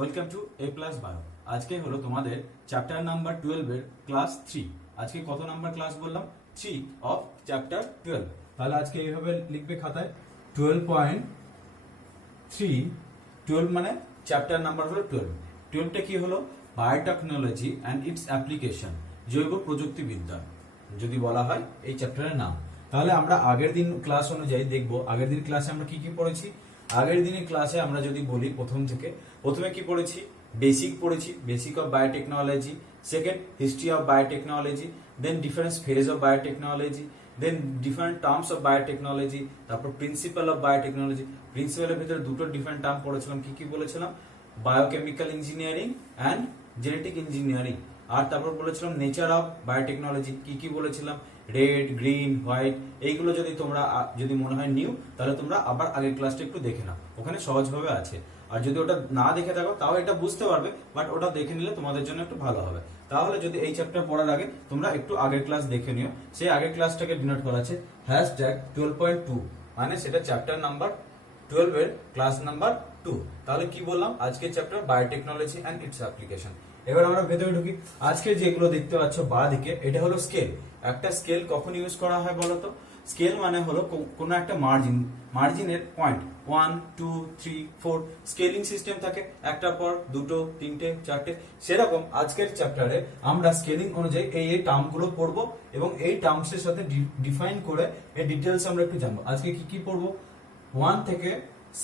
Welcome to A plus bio. আজকে হলো তোমাদের চ্যাপ্টার নাম্বার 12 এর ক্লাস 3। আজকে কত নাম্বার ক্লাস বললাম? 3 অফ চ্যাপ্টার 12। তাহলে আজকে এইভাবে লিখবে খাতায় 12.3। 12 মানে চ্যাপ্টার নাম্বার হলো 12। 12টা কি হলো? বায়োটেকনোলজি অ্যান্ড ইটস অ্যাপ্লিকেশন, জৈব প্রযুক্তিবিদ্যা যদি বলা হয় এই চ্যাপ্টারের নাম। তাহলে আমরা আগের দিন ক্লাস অনুযায়ী দেখবো আগের দিন ক্লাসে আমরা কি কি পড়েছি। আগের দিনের ক্লাসে আমরা যদি বলি প্রথমে কি পড়েছি? বেসিক পড়েছি, basic of biotechnology. Second, history of biotechnology. Then different phase of biotechnology. Then different terms of biotechnology. তারপর প্রিন্সিপাল অফ বায়োটেকনোলজি। প্রিন্সিপালের ভিতরে দুটো ডিফারেন্ট টার্ম পড়েছিলাম। কি কি বলেছিলাম? Biochemical engineering and genetic engineering. আর তারপর বলেছিলাম নেচার অফ বায়োটেকনোলজি। কি কি বলেছিলাম? Red, green, white. এইগুলো যদি তোমরা যদি মনে হয় নিউ, তাহলে তোমরা আবার আগের ক্লাসটা একটু দেখে নাও, ওখানে সহজভাবে আছে। আর যদি ওটা না দেখে থাকো তাও এটা বুঝতে পারবে, বাট ওটা দেখে নিলে তোমাদের জন্য একটু ভালো হবে। তাহলে যদি এই চ্যাপ্টার পড়ার আগে তোমরা একটু আগের ক্লাস দেখে নিও। সেই আগের ক্লাসটাকে ডিনোট করা আছে #12.2, মানে সেটা চ্যাপ্টার নাম্বার 12 এর ক্লাস নাম্বার 2। তাহলে কি বললাম? আজকে chapter biotechnology and it's application. এবার আমরা ভেতরে ঢুকি। আজকে যেগুলো দেখতে পাচ্ছ বাঁ দিকে, এটা হলো স্কেল। একটা স্কেল কখন ইউজ করা হয় বলতো? স্কেল মানে হলো কোনো একটা মার্জিনের পয়েন্ট 1, 2, 3, 4 স্কেলিং সিস্টেম থাকে, একটার পর দুটো, তিনটে, চারটে। সেরকম আজকের চ্যাপ্টারে আমরা স্কেলিং অনুযায়ী এই টার্মগুলো পড়বো এবং এই টার্মসের সাথে ডিফাইন করে এই ডিটেলস আমরা একটু জানবো। আজকে কি কি পড়বো? 1 থেকে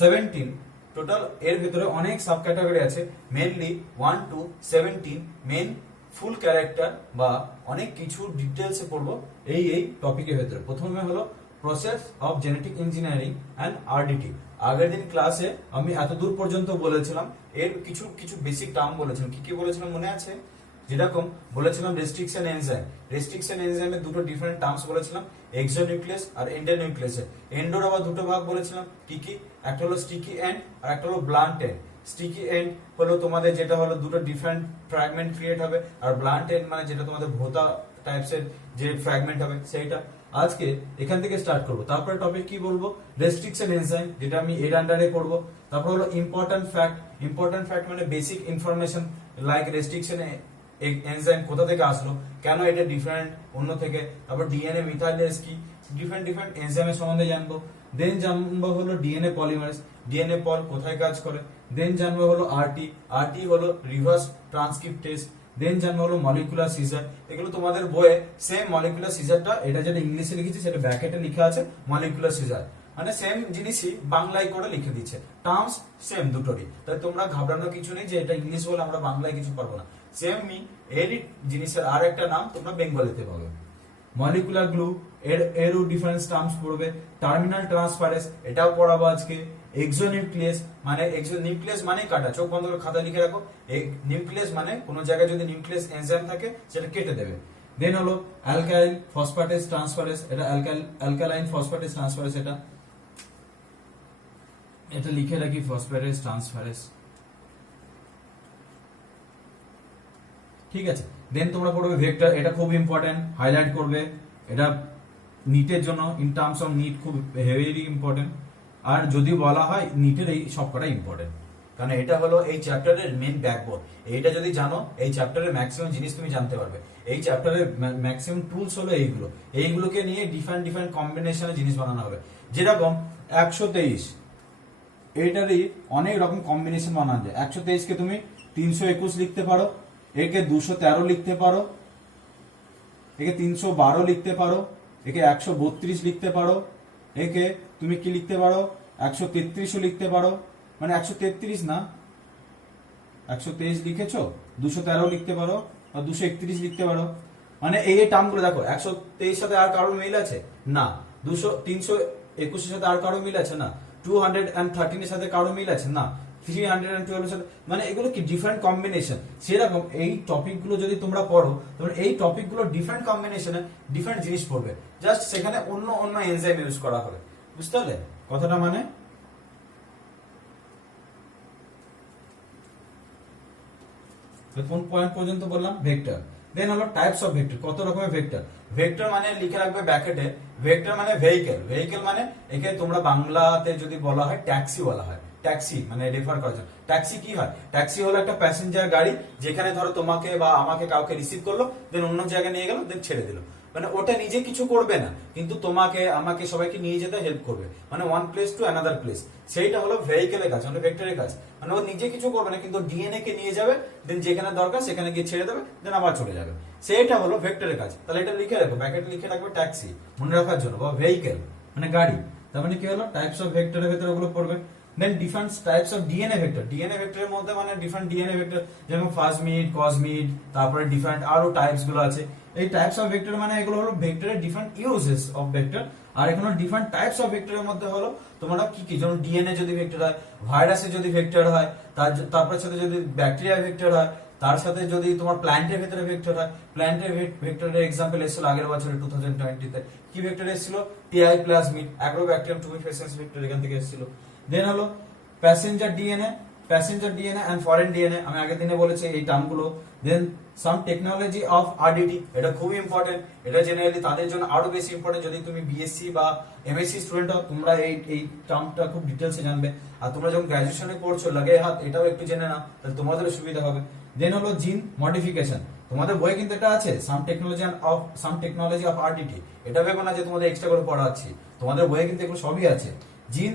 17 টোটাল। এর ভিতরে অনেক সাব ক্যাটাগরি আছে, mainly 1 to 17 main full character বা অনেক কিছু ডিটেলসে পড়বো এই টপিকের ভেতরে। প্রথমে হলো process of genetic engineering and RDT. আগের দিন ক্লাসে আমি এত দূর পর্যন্ত বলেছিলাম, এর কিছু কিছু বেসিক টার্ম বলেছিলাম। কি কি বলেছিলাম মনে আছে? যেরকম বলেছিলাম রেস্ট্রিকশন এনজাইম। রেস্ট্রিকশন এনজাইমের দুটো ডিফারেন্ট টার্মস বলেছিলাম, এক্সোনিউক্লিয়াস আর এন্ডোনিউক্লিয়াস। এন্ডোর আবার দুটো ভাগ বলেছিলাম। কি কি? একটা হলো স্টিকি এন্ড আর একটা হলো ব্লান্ট এন্ড। স্টিকি এন্ড হলো তোমাদের যেটা হলো দুটো ডিফারেন্ট ফ্র্যাগমেন্ট ক্রিয়েট হবে, আর ব্লান্ট এন্ড মানে যেটা তোমাদের ভোতা টাইপসের যে ফ্র্যাগমেন্ট হবে সেইটা। আজকে এখান থেকে স্টার্ট করবো। তারপরে টপিক কি বলবো? রেস্ট্রিকশন এনজাইম, যেটা আমি এর আন্ডারে করবো। তারপর হলো ইম্পর্টেন্ট ফ্যাক্ট। ইম্পর্টেন্ট ফ্যাক্ট মানে basic information, like restriction enzyme কোথা থেকে আসলো, কেন এটা ডিফারেন্ট অন্য থেকে। তারপর ডিএনএ মিথাইলেজ কি, ডিফারেন্ট এনজাইমের সম্বন্ধে জানবো। দেন জানবো হলো ডিএনএ পলিমারেজ, ডিএনএ পল কোথায় কাজ করে। দেন জানবো হলো আরটি হলো রিভার্স ট্রান্সক্রিপ্টেজ। দেন জানবো হলো মলিকুলার সিজার। এগুলো তোমাদের বইয়ে সেম মলিকুলার সিজারটা, এটা যেটা ইংলিশে লিখেছি সেটা ব্র্যাকেটে লেখা আছে মলিকুলার সিজার, মানে সেম জিনিসই বাংলায় করে লিখে দিচ্ছে। টার্মস সেম দুটোরই, তাই তোমরা ঘাবড়ানোর কিছু নেই যে এটা ইংলিশ বলে আমরা বাংলায় কিছু পারবো না। সেমই এরই জিনিসের আর একটা নাম তোমরা বেঙ্গলিতে পাবে। মলিকুলার গ্লু, এরও ডিফারেন্স টার্মস পড়বে। টার্মিনাল ট্রান্সফারেন্স, এটাও পড়াবো আজকে। এক্সোনিউক্লিয়াস মানে কাটা, চোখ বন্ধ করে খাতা লিখে রাখো। নিউক্লিয়াস মানে কোনো জায়গায় যদি নিউক্লিয়াস এনজাইম থাকে সেটা কেটে দেবে। দেন হলো অ্যালকাইল ফসফেটেজ ট্রান্সফারেন্স, এটা অ্যালকালাইন ফসফেটেজ ট্রান্সফারেন্স, এটা লিখে রাখি ফসফেটেজ ট্রান্সফারেন্স। ঠিক আছে। দেন তোমরা পড়বে ভেক্টর, এটা খুব ইম্পর্টেন্ট, হাইলাইট করবে। এটা নিটের জন্য, ইন টার্মস অফ নিট খুব হেভি ইম্পর্টেন্ট। আর যদি বলা হয় নিটের এই সবকটা ইম্পর্টেন্ট, কারণ এটা হলো এই চ্যাপ্টারের মেন ব্যাকবোন। এইটা যদি জানো এই চ্যাপ্টারের ম্যাক্সিমাম জিনিস তুমি জানতে পারবে। এই চ্যাপ্টারের ম্যাক্সিমাম টুলস হলো এইগুলোকে নিয়ে ডিফারেন্ট কম্বিনেশনে জিনিস বানানো হবে। যেরকম 123, এইটারই অনেক রকম কম্বিনেশন বানানো যায়। 123 কে তুমি 321 লিখতে পারো, একে 213 লিখতে পারো, একে 312 লিখতে পারো, একে 132 লিখতে পারো, একে তুমি কি লিখতে পারো? 133ও লিখতে পারো, মানে 133 না 123 লিখেছো, 213 লিখতে পারো আর 231 লিখতে পারো। মানে এই টার্মগুলো দেখো, 123 সাথে আর কারো মিল আছে না, 321 এর সাথে আর কারো মিল আছে না, 213 এর সাথে কারো মিল আছে না, 312 এর সাথে, মানে এগুলো কি ডিফারেন্ট কম্বিনেশন। সেরকম এই টপিকগুলো যদি তোমরা পড়ো, তোমরা এই টপিকগুলো ডিফারেন্ট কম্বিনেশনে ডিফারেন্ট জিনিস পড়বে, জাস্ট সেখানে অন্য এনজাইম ইউজ করা হবে। বুঝতে পারলে কথাটা? মানে কোন পয়েন্ট পর্যন্ত বললাম? ভেক্টর। দেন হলো টাইপস অফ ভেক্টর, কত রকমের ভেক্টর। ভেক্টর মানে লিখে রাখবে ব্র্যাকেটে, ভেক্টর মানে ভেহিকেল। ভেহিকেল মানে একে তোমরা বাংলাতে যদি বলা হয় ট্যাক্সি বলা হয়। ট্যাক্সি মানে রেফার করার জন্য। ট্যাক্সি কি হয়? ট্যাক্সি হলো একটা প্যাসেঞ্জার গাড়ি, যেখানে ধরো তোমাকে বা আমাকে কাউকে রিসিভ করলো, দেন অন্য জায়গায় নিয়ে গেল, দেন ছেড়ে দিল। মানে ওটা নিজে কিছু করবে না, কিন্তু তোমাকে আমাকে সবাইকে নিয়ে যেতে হেল্প করবে, মানে one place to another place. সেইটা হলো ভেহিকেলের কাজ, মানে ভেক্টরের কাজ। মানে ও নিজে কিছু করবে না, কিন্তু ডিএনএ কে নিয়ে যাবে, দেন যেখানে দরকার সেখানে গিয়ে ছেড়ে দেবে, দেন আবার চলে যাবে। সেইটা হলো ভেক্টরের কাজ। তাহলে এটা লিখে রাখো, ব্র্যাকেটে লিখে রাখবে ট্যাক্সি মনে রাখার জন্য, বা ভেহিকেল মানে গাড়ি। তার মানে কি হলো, টাইপস অফ ভেক্টরের ভেতরে ওগুলো পড়বে। Then different types of DNA vector. DNA ভেক্টরের মধ্যে মানে ডিফারেন্ট ডিএনএ ভেক্টর, যেমন প্লাজমিড, কসমিড, তারপরে ডিফারেন্ট আরো টাইপস গুলো আছে। এই টাইপস অফ ভেক্টর মানে এগুলো হলো ভেক্টরের ডিফারেন্ট ইউজেস অফ ভেক্টর। আর এখানে ডিফারেন্ট টাইপস অফ ভেক্টরের মধ্যে হলো তোমরা কি কি, যেমন ডিএনএ যদি ভেক্টর হয়, ভাইরাসে যদি ভেক্টর হয়, তারপরে সাথে যদি ব্যাকটেরিয়া ভেক্টর হয়, তার সাথে যদি তোমার প্ল্যান্টের ভেতরে ভেক্টর হয়। প্ল্যান্টের ভেক্টরের এক্সাম্পল এসেছিল আগের বছরে 2020 তে, কি ভেক্টর এসেছিল? Ti plasmid, Agrobacterium tumefaciens vector এখান থেকে এসেছিল। দেন হলো passenger DNA, passenger DNA and foreign DNA, আমি আগের দিনে বলেছি এই টার্মগুলো। Then some technology of rDT, এটা খুবই ইম্পর্টেন্ট, এটা জেনারেলি তাদের জন্য আরো বেশি ইম্পর্টেন্ট যদি তুমি বিএসসি বা এমএসসি স্টুডেন্ট হও, তোমরা এই টার্মটা খুব ডিটেলসে জানবে। আর তোমরা যখন গ্র্যাজুয়েশনে পড়ছো লাগে হাত, এটাও একটু জেনে নাও, তাহলে তোমাদের সুবিধা হবে। দেন হলো জিন মডিফিকেশন, তোমাদের বইয়ে কিন্তু এটা আছে, সাম টেকনোলজি অফ আরডিটি। এটা ভেবো না যে তোমাদের এক্সট্রা করে পড়াচ্ছি, তোমাদের বইয়ে কিন্তু এগুলো সবই আছে। জিন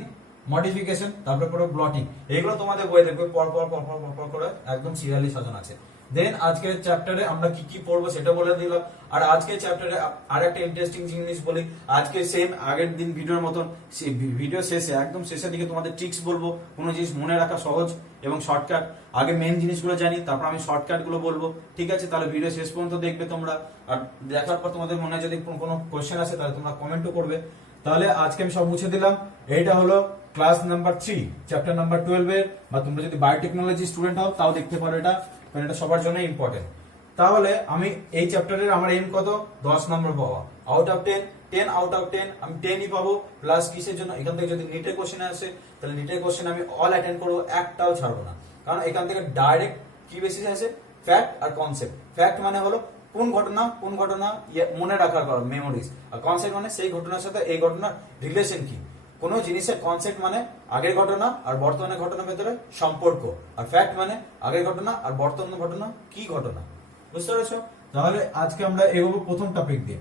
মডিফিকেশন, তারপরে পড়ো ব্লটিং, এগুলো তোমাদের বই দেখবে পর পর পর পর পর পর করে একদম সিরিয়ালি সাজানো আছে। দেন আজকের চ্যাপ্টারে আমরা কি কি পড়বো সেটা বলে দিলাম। আর আজকের চ্যাপ্টারে আর একটা ইন্টারেস্টিং জিনিস বলি, আজকে সেম আগের দিন ভিডিওর মতন ভিডিও শেষে একদম শেষের দিকে তোমাদের ট্রিক্স বলবো, কোনো জিনিস মনে রাখা সহজ এবং শর্টকাট। আগে মেন জিনিসগুলো জানি, তারপর আমি শর্টকাট গুলো বলবো, ঠিক আছে? তাহলে ভিডিও শেষ পর্যন্ত দেখবে তোমরা। আর দেখার পর তোমাদের মনে যদি কোনো কোয়েশ্চেন আসে তাহলে তোমরা কমেন্টও করবে। তাহলে আজকে আমি সব মুছে দিলাম। এইটা হলো ক্লাস নাম্বার 3 চ্যাপ্টার নাম্বার 12 এর, বা তোমরা যদি বায়োটেকনোলজি স্টুডেন্ট হও তাও দেখতে পারো এটা, কারণ এটা সবার জন্য ইম্পর্টেন্ট। তাহলে আমি এই চ্যাপ্টারের আমার এম কত? 10 নম্বর পাওয়া আউট অফ 10 আউট অফ 10 আমি 10ই পাবো। প্লাস কিসের জন্য? এখান থেকে যদি নিটের কোশ্চেন আসে তাহলে নিটের কোশ্চেন আমি অল অ্যাটেন্ড করবো, একটাও ছাড়বো না, কারণ এখান থেকে ডাইরেক্ট কি বেসিস আছে? ফ্যাক্ট আর কনসেপ্ট। ফ্যাক্ট মানে হলো কোন ঘটনা মনে রাখার মেমোরিজ, আর কনসেপ্ট মানে সেই ঘটনার সাথে এই ঘটনার রিলেশন কি। কোন জিনিসের কনসেপ্ট মানে আগের ঘটনা আর বর্তমানের ঘটনার ভেতরে সম্পর্ক, আর ফ্যাক্ট মানে আগের ঘটনা আর বর্তমান ঘটনা কি ঘটনা। বুঝতে পেরেছো? তাহলে আজকে আমরা এগোবো প্রথম টপিক দিয়ে।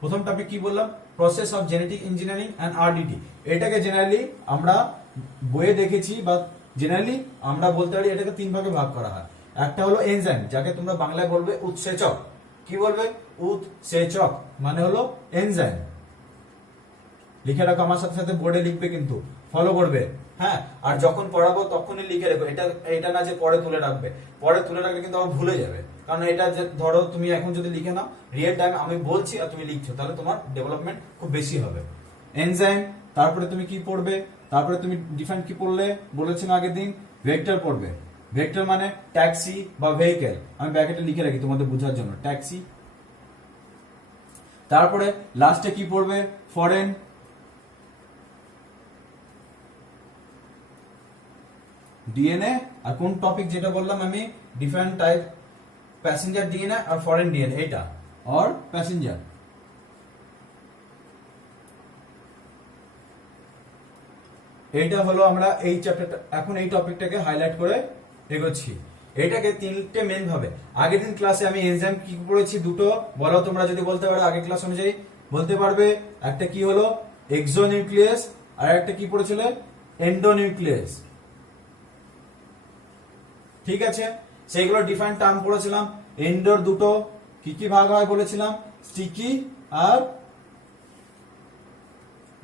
প্রথম টপিক কি বললাম? Process of genetic engineering and rDT. এটাকে জেনারেলি আমরা বইয়ে দেখেছি, বা জেনারেলি আমরা বলতে পারি এটাকে 3 ভাগে ভাগ করা হয়। একটা হলো এনজাইম, যাকে তোমরা বাংলায় বলবে উৎসেচক। কি বলবে? উৎসেচক মানে হলো এনজাইম। লিখে রাখো, আমার সাথে সাথে বোর্ডে লিখবে, কিন্তু ফলো করবে, হ্যাঁ? আর যখন পড়াবো তখনই লিখে রাখো, এটা না যে পরে তুলে রাখবে, পরে তুলে রাখলে কিন্তু আবার ভুলে যাবে। কারণ এটা যে ধরো তুমি এখন যদি লিখে নাও, রিয়েল টাইম আমি বলছি আর তুমি লিখছো, তাহলে তোমার ডেভেলপমেন্ট খুব বেশি হবে। এনজাইম, তারপরে তুমি কি পড়বে? তারপরে তুমি ডিফারেন্ট কি পড়লে বলেছিলাম আগের দিন? ভেক্টর পড়বে। ভেক্টর মানে ট্যাক্সি বা ভেহিকেল, আমি ব্র্যাকেটে লিখে রাখি তোমাদের বোঝার জন্য, ট্যাক্সি। তারপরে লাস্টে কি পড়বে? Foreign DNA. আর কোন টপিক যেটা বললাম আমি, ডিফারেন্ট টাইপ প্যাসেঞ্জার ডিএনএ আর ফরেন ডিএনএ, এটা আর প্যাসেঞ্জার। এইটা হলো আমরা এই চ্যাপ্টারটা, এখন এই টপিকটাকে হাইলাইট করে এগোচ্ছি। এটাকে 3টে মেন ভাবে, আগের দিন ক্লাসে আমি এনজাইম কি পড়েছি দুটো, বলো তোমরা যদি বলতে পারো আগের ক্লাস অনুযায়ী বলতে পারবে। একটা কি হলো? এক্সোনিউক্লিয়াস, আর একটা কি পড়েছিল? এন্ডোনিউক্লিয়াস। ঠিক আছে, সেইগুলো ডিফারেন্ট টার্ম পড়েছিলাম। এন্ডোর দুটো কি কি ভাগ হয় বলেছিলাম? স্টিকি আর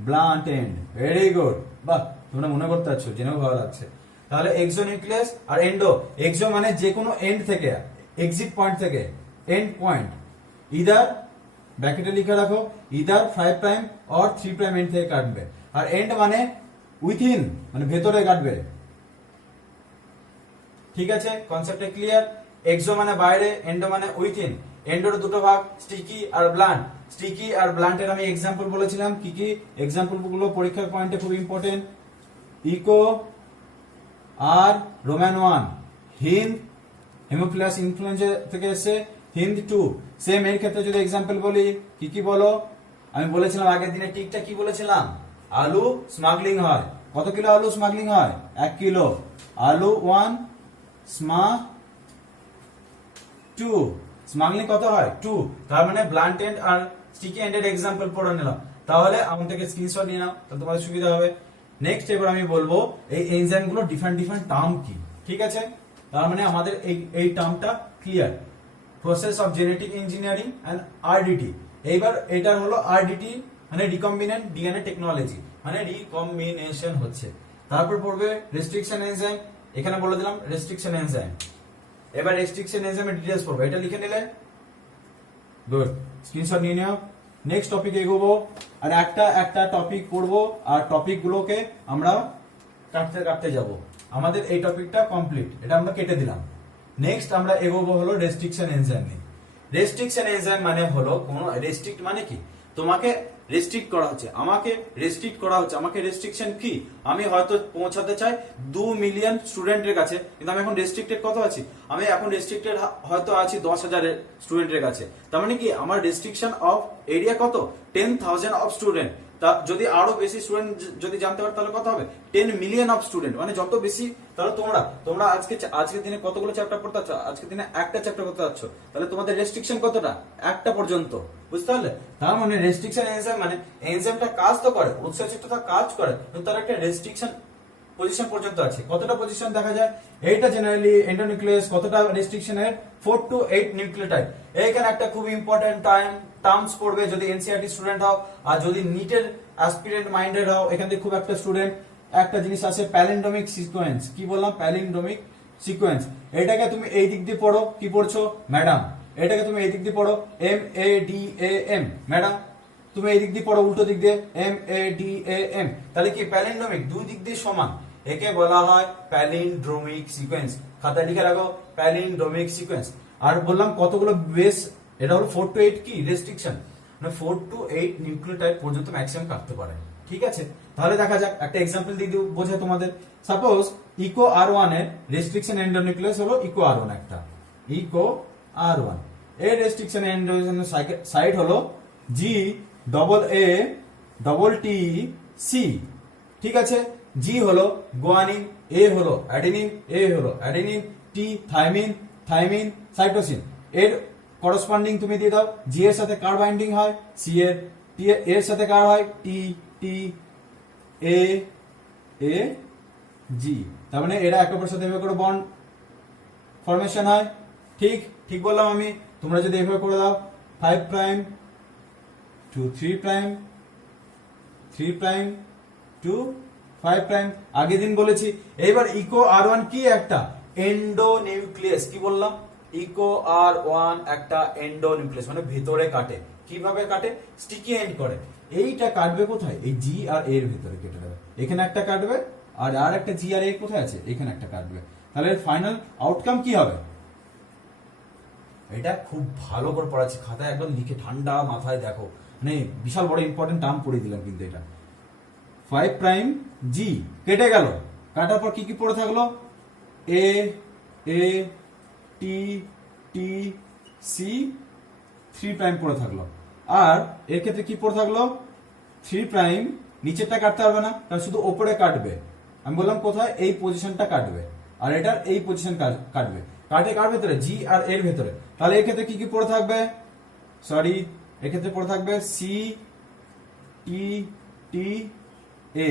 ব্লান্ট এন্ড। ভেরি গুড, বাহ, তোমরা মনে করতে পারছো, জেনেও ভালো লাগছে। তাহলে এক্সোনিউক্লিয়াস আর এন্ডো। এক্সো মানে যে কোনো এন্ড থেকে, এক্সিট পয়েন্ট থেকে, এন্ড পয়েন্ট, ইদার ব্র্যাকেটে লিখে রাখো, either 5 prime or 3 prime end থেকে কাটবে। আর এন্ড মানে উইথিন, মানে ভেতরে কাটবে। ঠিক আছে, কনসেপ্টে ক্লিয়ার? এক্সো মানে বাইরে, এন্ডো মানে উইথিন। এন্ডোর দুটো ভাগ, স্টিকি আর ব্লান্ট। স্টিকি আর ব্লান্টের আমি এক্সাম্পল বলেছিলাম, কি কি এক্সাম্পল গুলো পরীক্ষার পয়েন্টে খুব ইম্পর্টেন্ট। ইকো আর রোমান 1, হিন্দ হেমোফিলাস ইনফ্লুয়েঞ্জা থেকে এসে, হিন্দ 2। সেম এর ক্ষেত্রে যদি এক্সাম্পল বলি, কি কি বলো? আমি বলেছিলাম আগের দিনে টিকটা কি বলেছিলাম? আলু স্মাগলিং হয়, কত কিলো আলু স্মাগলিং হয়? 1 কিলো আলু 1 স্মা 2 স্মাগলিং কত হয়? 2। তার মানে ব্লান্ট এন্ড আর স্টিকি এন্ডের এক্সাম্পল পড়ে নিলাম। তাহলে আমার থেকে স্ক্রিনশট নিয়ে নাও, তাহলে তোমাদের সুবিধা হবে। নেক্সট এবার আমি বলবো এই এনজাইম গুলো ডিফারেন্ট ডিফারেন্ট টার্ম কি, ঠিক আছে? তার মানে আমাদের এই টার্মটা clear, process of genetic engineering and RDT. এইবার এটার হলো আরডিটি মানে রিকম্বিনেন্ট ডিএনএ টেকনোলজি, মানে রিকম্বিনেশন হচ্ছে। তারপর পড়বে রেস্ট্রিকশন এনজাইম, এখানে বলে দিলাম রেস্ট্রিকশন এনজাইম। এবার রেস্ট্রিকশন এনজাইমের ডিটেইলস পড়বে, এটা লিখে নিলে গুড, স্ক্রিনশট নিয়ে নাও। নেক্সট টপিক এগোবো, আর একটা টপিক পড়বো, আর টপিক গুলোকে আমরা কাটতে কাটতে যাব। আমাদের এই টপিকটা কমপ্লিট, এটা আমরা কেটে দিলাম। নেক্সট আমরা এগোবো হলো রেস্ট্রিকশন এনজাইম। রেস্ট্রিকশন এনজাইম মানে হলো কোন রেস্ট্রিক্ট মানে কি, তোমাকে রেস্ট্রিক্ট করা হচ্ছে, আমাকে রেস্ট্রিক্ট করা হচ্ছে। আমাকে রেস্ট্রিকশন কি, আমি হয়তো পৌঁছাতে চাই 2 মিলিয়ন স্টুডেন্টের কাছে, কিন্তু আমি এখন রেস্ট্রিক্টেড কত আছি, আমি এখন রেস্ট্রিক্টেড হয়তো আছি 10,000 স্টুডেন্টের কাছে। তার মানে কি আমার রেস্ট্রিকশন অফ এরিয়া কত, 10,000 অফ স্টুডেন্ট। তা যদি আরো বেশি স্টুডেন্ট যদি জানতে পারো তাহলে কত হবে, 10 মিলিয়ন অফ স্টুডেন্ট। মানে যত বেশি, তাহলে তোমরা আজকের দিনে কতগুলো চ্যাপ্টার পড়তে যাচ্ছ, আজকের দিনে একটা চ্যাপ্টার করতে যাচ্ছ, তাহলে তোমাদের রেস্ট্রিকশন কতটা, একটা পর্যন্ত, বুঝতে পারলে? তার মানে রেস্ট্রিকশন এনজাইম মানে এনজাইমটা কাজ তো করে, উৎসেচকটা কাজ করে, কিন্তু তার একটা রেস্ট্রিকশন পজিশন পর্যন্ত আছে। কতটা পজিশন দেখা যায়, এইটা জেনারেলি এন্ডোনিউক্লিয়াস, কতটা রেস্ট্রিকশনের 4 to 8 নিউক্লিওটাইড। এইখানে একটা খুব ইম্পর্টেন্ট টার্মস পড়বে যদি এনসিইআরটি স্টুডেন্ট হও, আর যদি নিটের অ্যাসপিরেন্ট মাইন্ডেড হও, এখান থেকে খুব একটা স্টুডেন্ট একটা জিনিস আছে প্যালিন্ড্রোমিক সিকোয়েন্স। কি বললাম, প্যালিন্ড্রোমিক সিকোয়েন্স। এটাকে তুমি এই দিক দিয়ে পড়ো, কি পড়ছো ম্যাডাম, এটাকে তুমি এই দিক দিয়ে পড়ো MADAM, ম্যাডাম তুমি এই দিক দিয়ে পড়ো উল্টো দিক দিয়ে MADAM। তাহলে কি প্যালিন্ড্রোমিক, দুই দিক দিয়ে সমান, একে বলা হয় প্যালিন্ড্রোমিক সিকোয়েন্স। খাতায় লিখে রাখো প্যালিন্ড্রোমিক সিকোয়েন্স। আর বললাম কতগুলো বেস, এটা হলো 4 to 8 কি রেস্ট্রিকশন, মানে 4 to 8 নিউক্লিওটাইড পর্যন্ত ম্যাক্সিমাম কাটতে পারে, ঠিক আছে? তাহলে দেখা যাক, একটা এক্সাম্পল দিয়ে দিই বোঝায় তোমাদের। সাপোজ ইকো R1 এর রেস্ট্রিকশন এন্ডোনিউক্লিয়াস হলো ইকো R1, একটা ইকো R1 এর রেস্ট্রিকশন এন্ডোনিউক্লিয়াস সাইট হলো GAATTC, ঠিক আছে? G হলো গুয়ানিন, A হলো অ্যাডেনিন, A হলো অ্যাডেনিন, T থাইমিন, সাইটোসিন। এর করসপন্ডিং তুমি দিয়ে দাও, G এর সাথে কার বাইন্ডিং হয়, C এর, T এর সাথে কার হয়, T A G। তার মানে এরা একে অপরের সাথে এভাবে করে বন্ড ফরমেশন হয়, ঠিক বললাম আমি? তোমরা যদি এভাবে করে দাও 5 prime to 3 prime, 3 prime to 5 prime, আগের দিন বলেছি। এইবার ইকো R1 কি, একটা এন্ডোনিউক্লিয়াস। কি বললাম, ইকো R1 একটা এন্ডোনিউক্লিয়াস, মানে ভেতরে কাটে। কিভাবে কাটে, স্টিকি এন্ড করে। এইটা কাটবে কোথায়, এই G আর A এর ভিতরে কেটে দেবে, এখানে একটা কাটবে, আর একটা G আর A কোথায় আছে, এখানে একটা কাটবে। তাহলে ফাইনাল আউটকাম কি হবে, এটা খুব ভালো করে পড়াচ্ছি, খাতায় একদম লিখে ঠান্ডা মাথায় দেখো, মানে বিশাল বড় ইম্পর্টেন্ট টার্ম পড়ে দিলাম। কিন্তু এটা 5 প্রাইম G কেটে গেল, কাটার পর কি কি পড়ে থাকলো, A T C 3 প্রাইম পড়ে থাকলো। আর এর ক্ষেত্রে কি পড়ে থাকলো, 3 প্রাইম, নিচেরটা কাটতে পারবে না, কারণ শুধু ওপরে কাটবে। আমি বললাম কোথায়, এই পজিশনটা কাটবে, আর এটার এই পজিশন কাটবে। কার ভেতরে, G আর এর ভেতরে। তাহলে এর ক্ষেত্রে কি কি পড়ে থাকবে, সরি, এর ক্ষেত্রে পড়ে থাকবে C T A,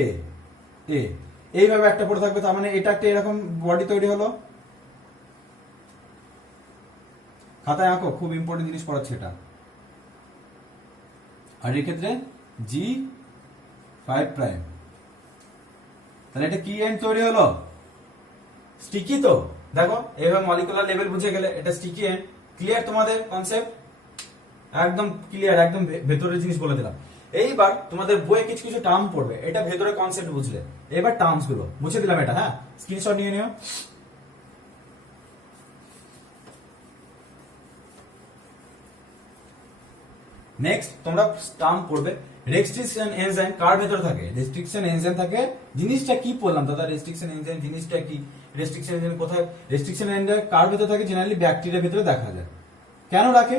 এইভাবে একটা পড়ে থাকবে। তার মানে এটা একটা এরকম বডি তৈরি হলো। খাতায় আঁকো, খুব ইম্পর্টেন্ট জিনিস পড়াচ্ছে এটা। আর এর ক্ষেত্রে G 5 প্রাইম, তাহলে এটা কি এন্ড তৈরি হলো, স্টিকি। তো দেখো এভাবে মলিকুলার লেভেল বুঝে গেলে এটা স্টিকি এন্ড। ক্লিয়ার তোমাদের কনসেপ্ট, একদম ক্লিয়ার, একদম ভেতরের জিনিস বলে দিলাম। এইবার তোমাদের বইয়ে কিছু কিছু টার্ম পড়বে, এটা ভেতরে কনসেপ্ট বুঝলে। এবার টার্মস গুলো বুঝে দিলাম এটা, হ্যাঁ, স্ক্রিনশট নিয়ে নিও। নেক্সট তোমরা টার্ম পড়বে, রেস্ট্রিকশন এনজাইম কার ভেতরে থাকে, রেস্ট্রিকশন এনজাইম থাকে। জিনিসটা কি বললাম দাদা, রেস্ট্রিকশন এনজাইম জিনিসটা কি, রেস্ট্রিকশন এনজাইম কোথায়, রেস্ট্রিকশন এনজাইম কার ভেতরে থাকে, জেনারেলি ব্যাকটেরিয়ার ভেতরে দেখা যায়। কেন রাখে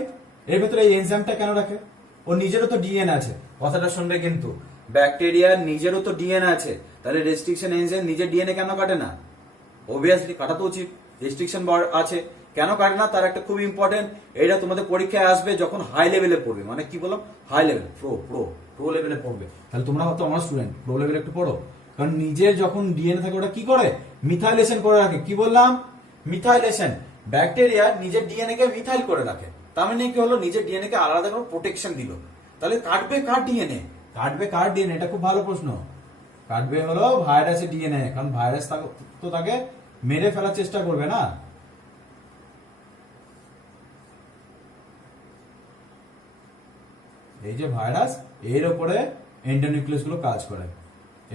এর ভেতরে এই এনজাইমটা, কেন রাখে, ও নিজেরও তো ডিএনএ আছে, কথাটা শুনবে কিন্তু। ব্যাকটেরিয়ার নিজেরও তো ডিএনএ আছে, তাহলে রেস্ট্রিকশন এনজাইম নিজের ডিএনএ কেন কাটে না? অবভিয়াসলি কাটা তো উচিত, রেস্ট্রিকশন আছে, কেন কাটে না তার একটা খুব ইম্পর্টেন্ট, এটা তোমাদের পরীক্ষায় আসবে যখন হাই লেভেলে পড়বে, মানে কি বললাম হাই লেভেল, প্রো লেভেলে পড়বে, তাহলে তোমরা হয়তো আমার স্টুডেন্ট প্রো লেভেলে একটু পড়ো, কারণ নিজের যখন ডিএনএ থাকে ওটা কি করে মিথাইলেশন করে রাখে, কি বললাম মিথাইলেশন, ব্যাকটেরিয়া নিজের ডিএনএ কে মিথাইল করে রাখে, তার মানে কি হলো নিজের ডিএনএ কে আলাদা করে প্রোটেকশন দিল, তাহলে কাটবে কার ডিএনএ, কাটবে কার ডিএনএ, এটা খুব ভালো প্রশ্ন, কাটবে হলো ভাইরাসের ডিএনএ, কারণ ভাইরাস তো তাকে মেরে ফেলার চেষ্টা করবে না। এই যে ভাইরাস এর উপরে এন্ডোনিউক্লিয়াস গুলো কাজ করে,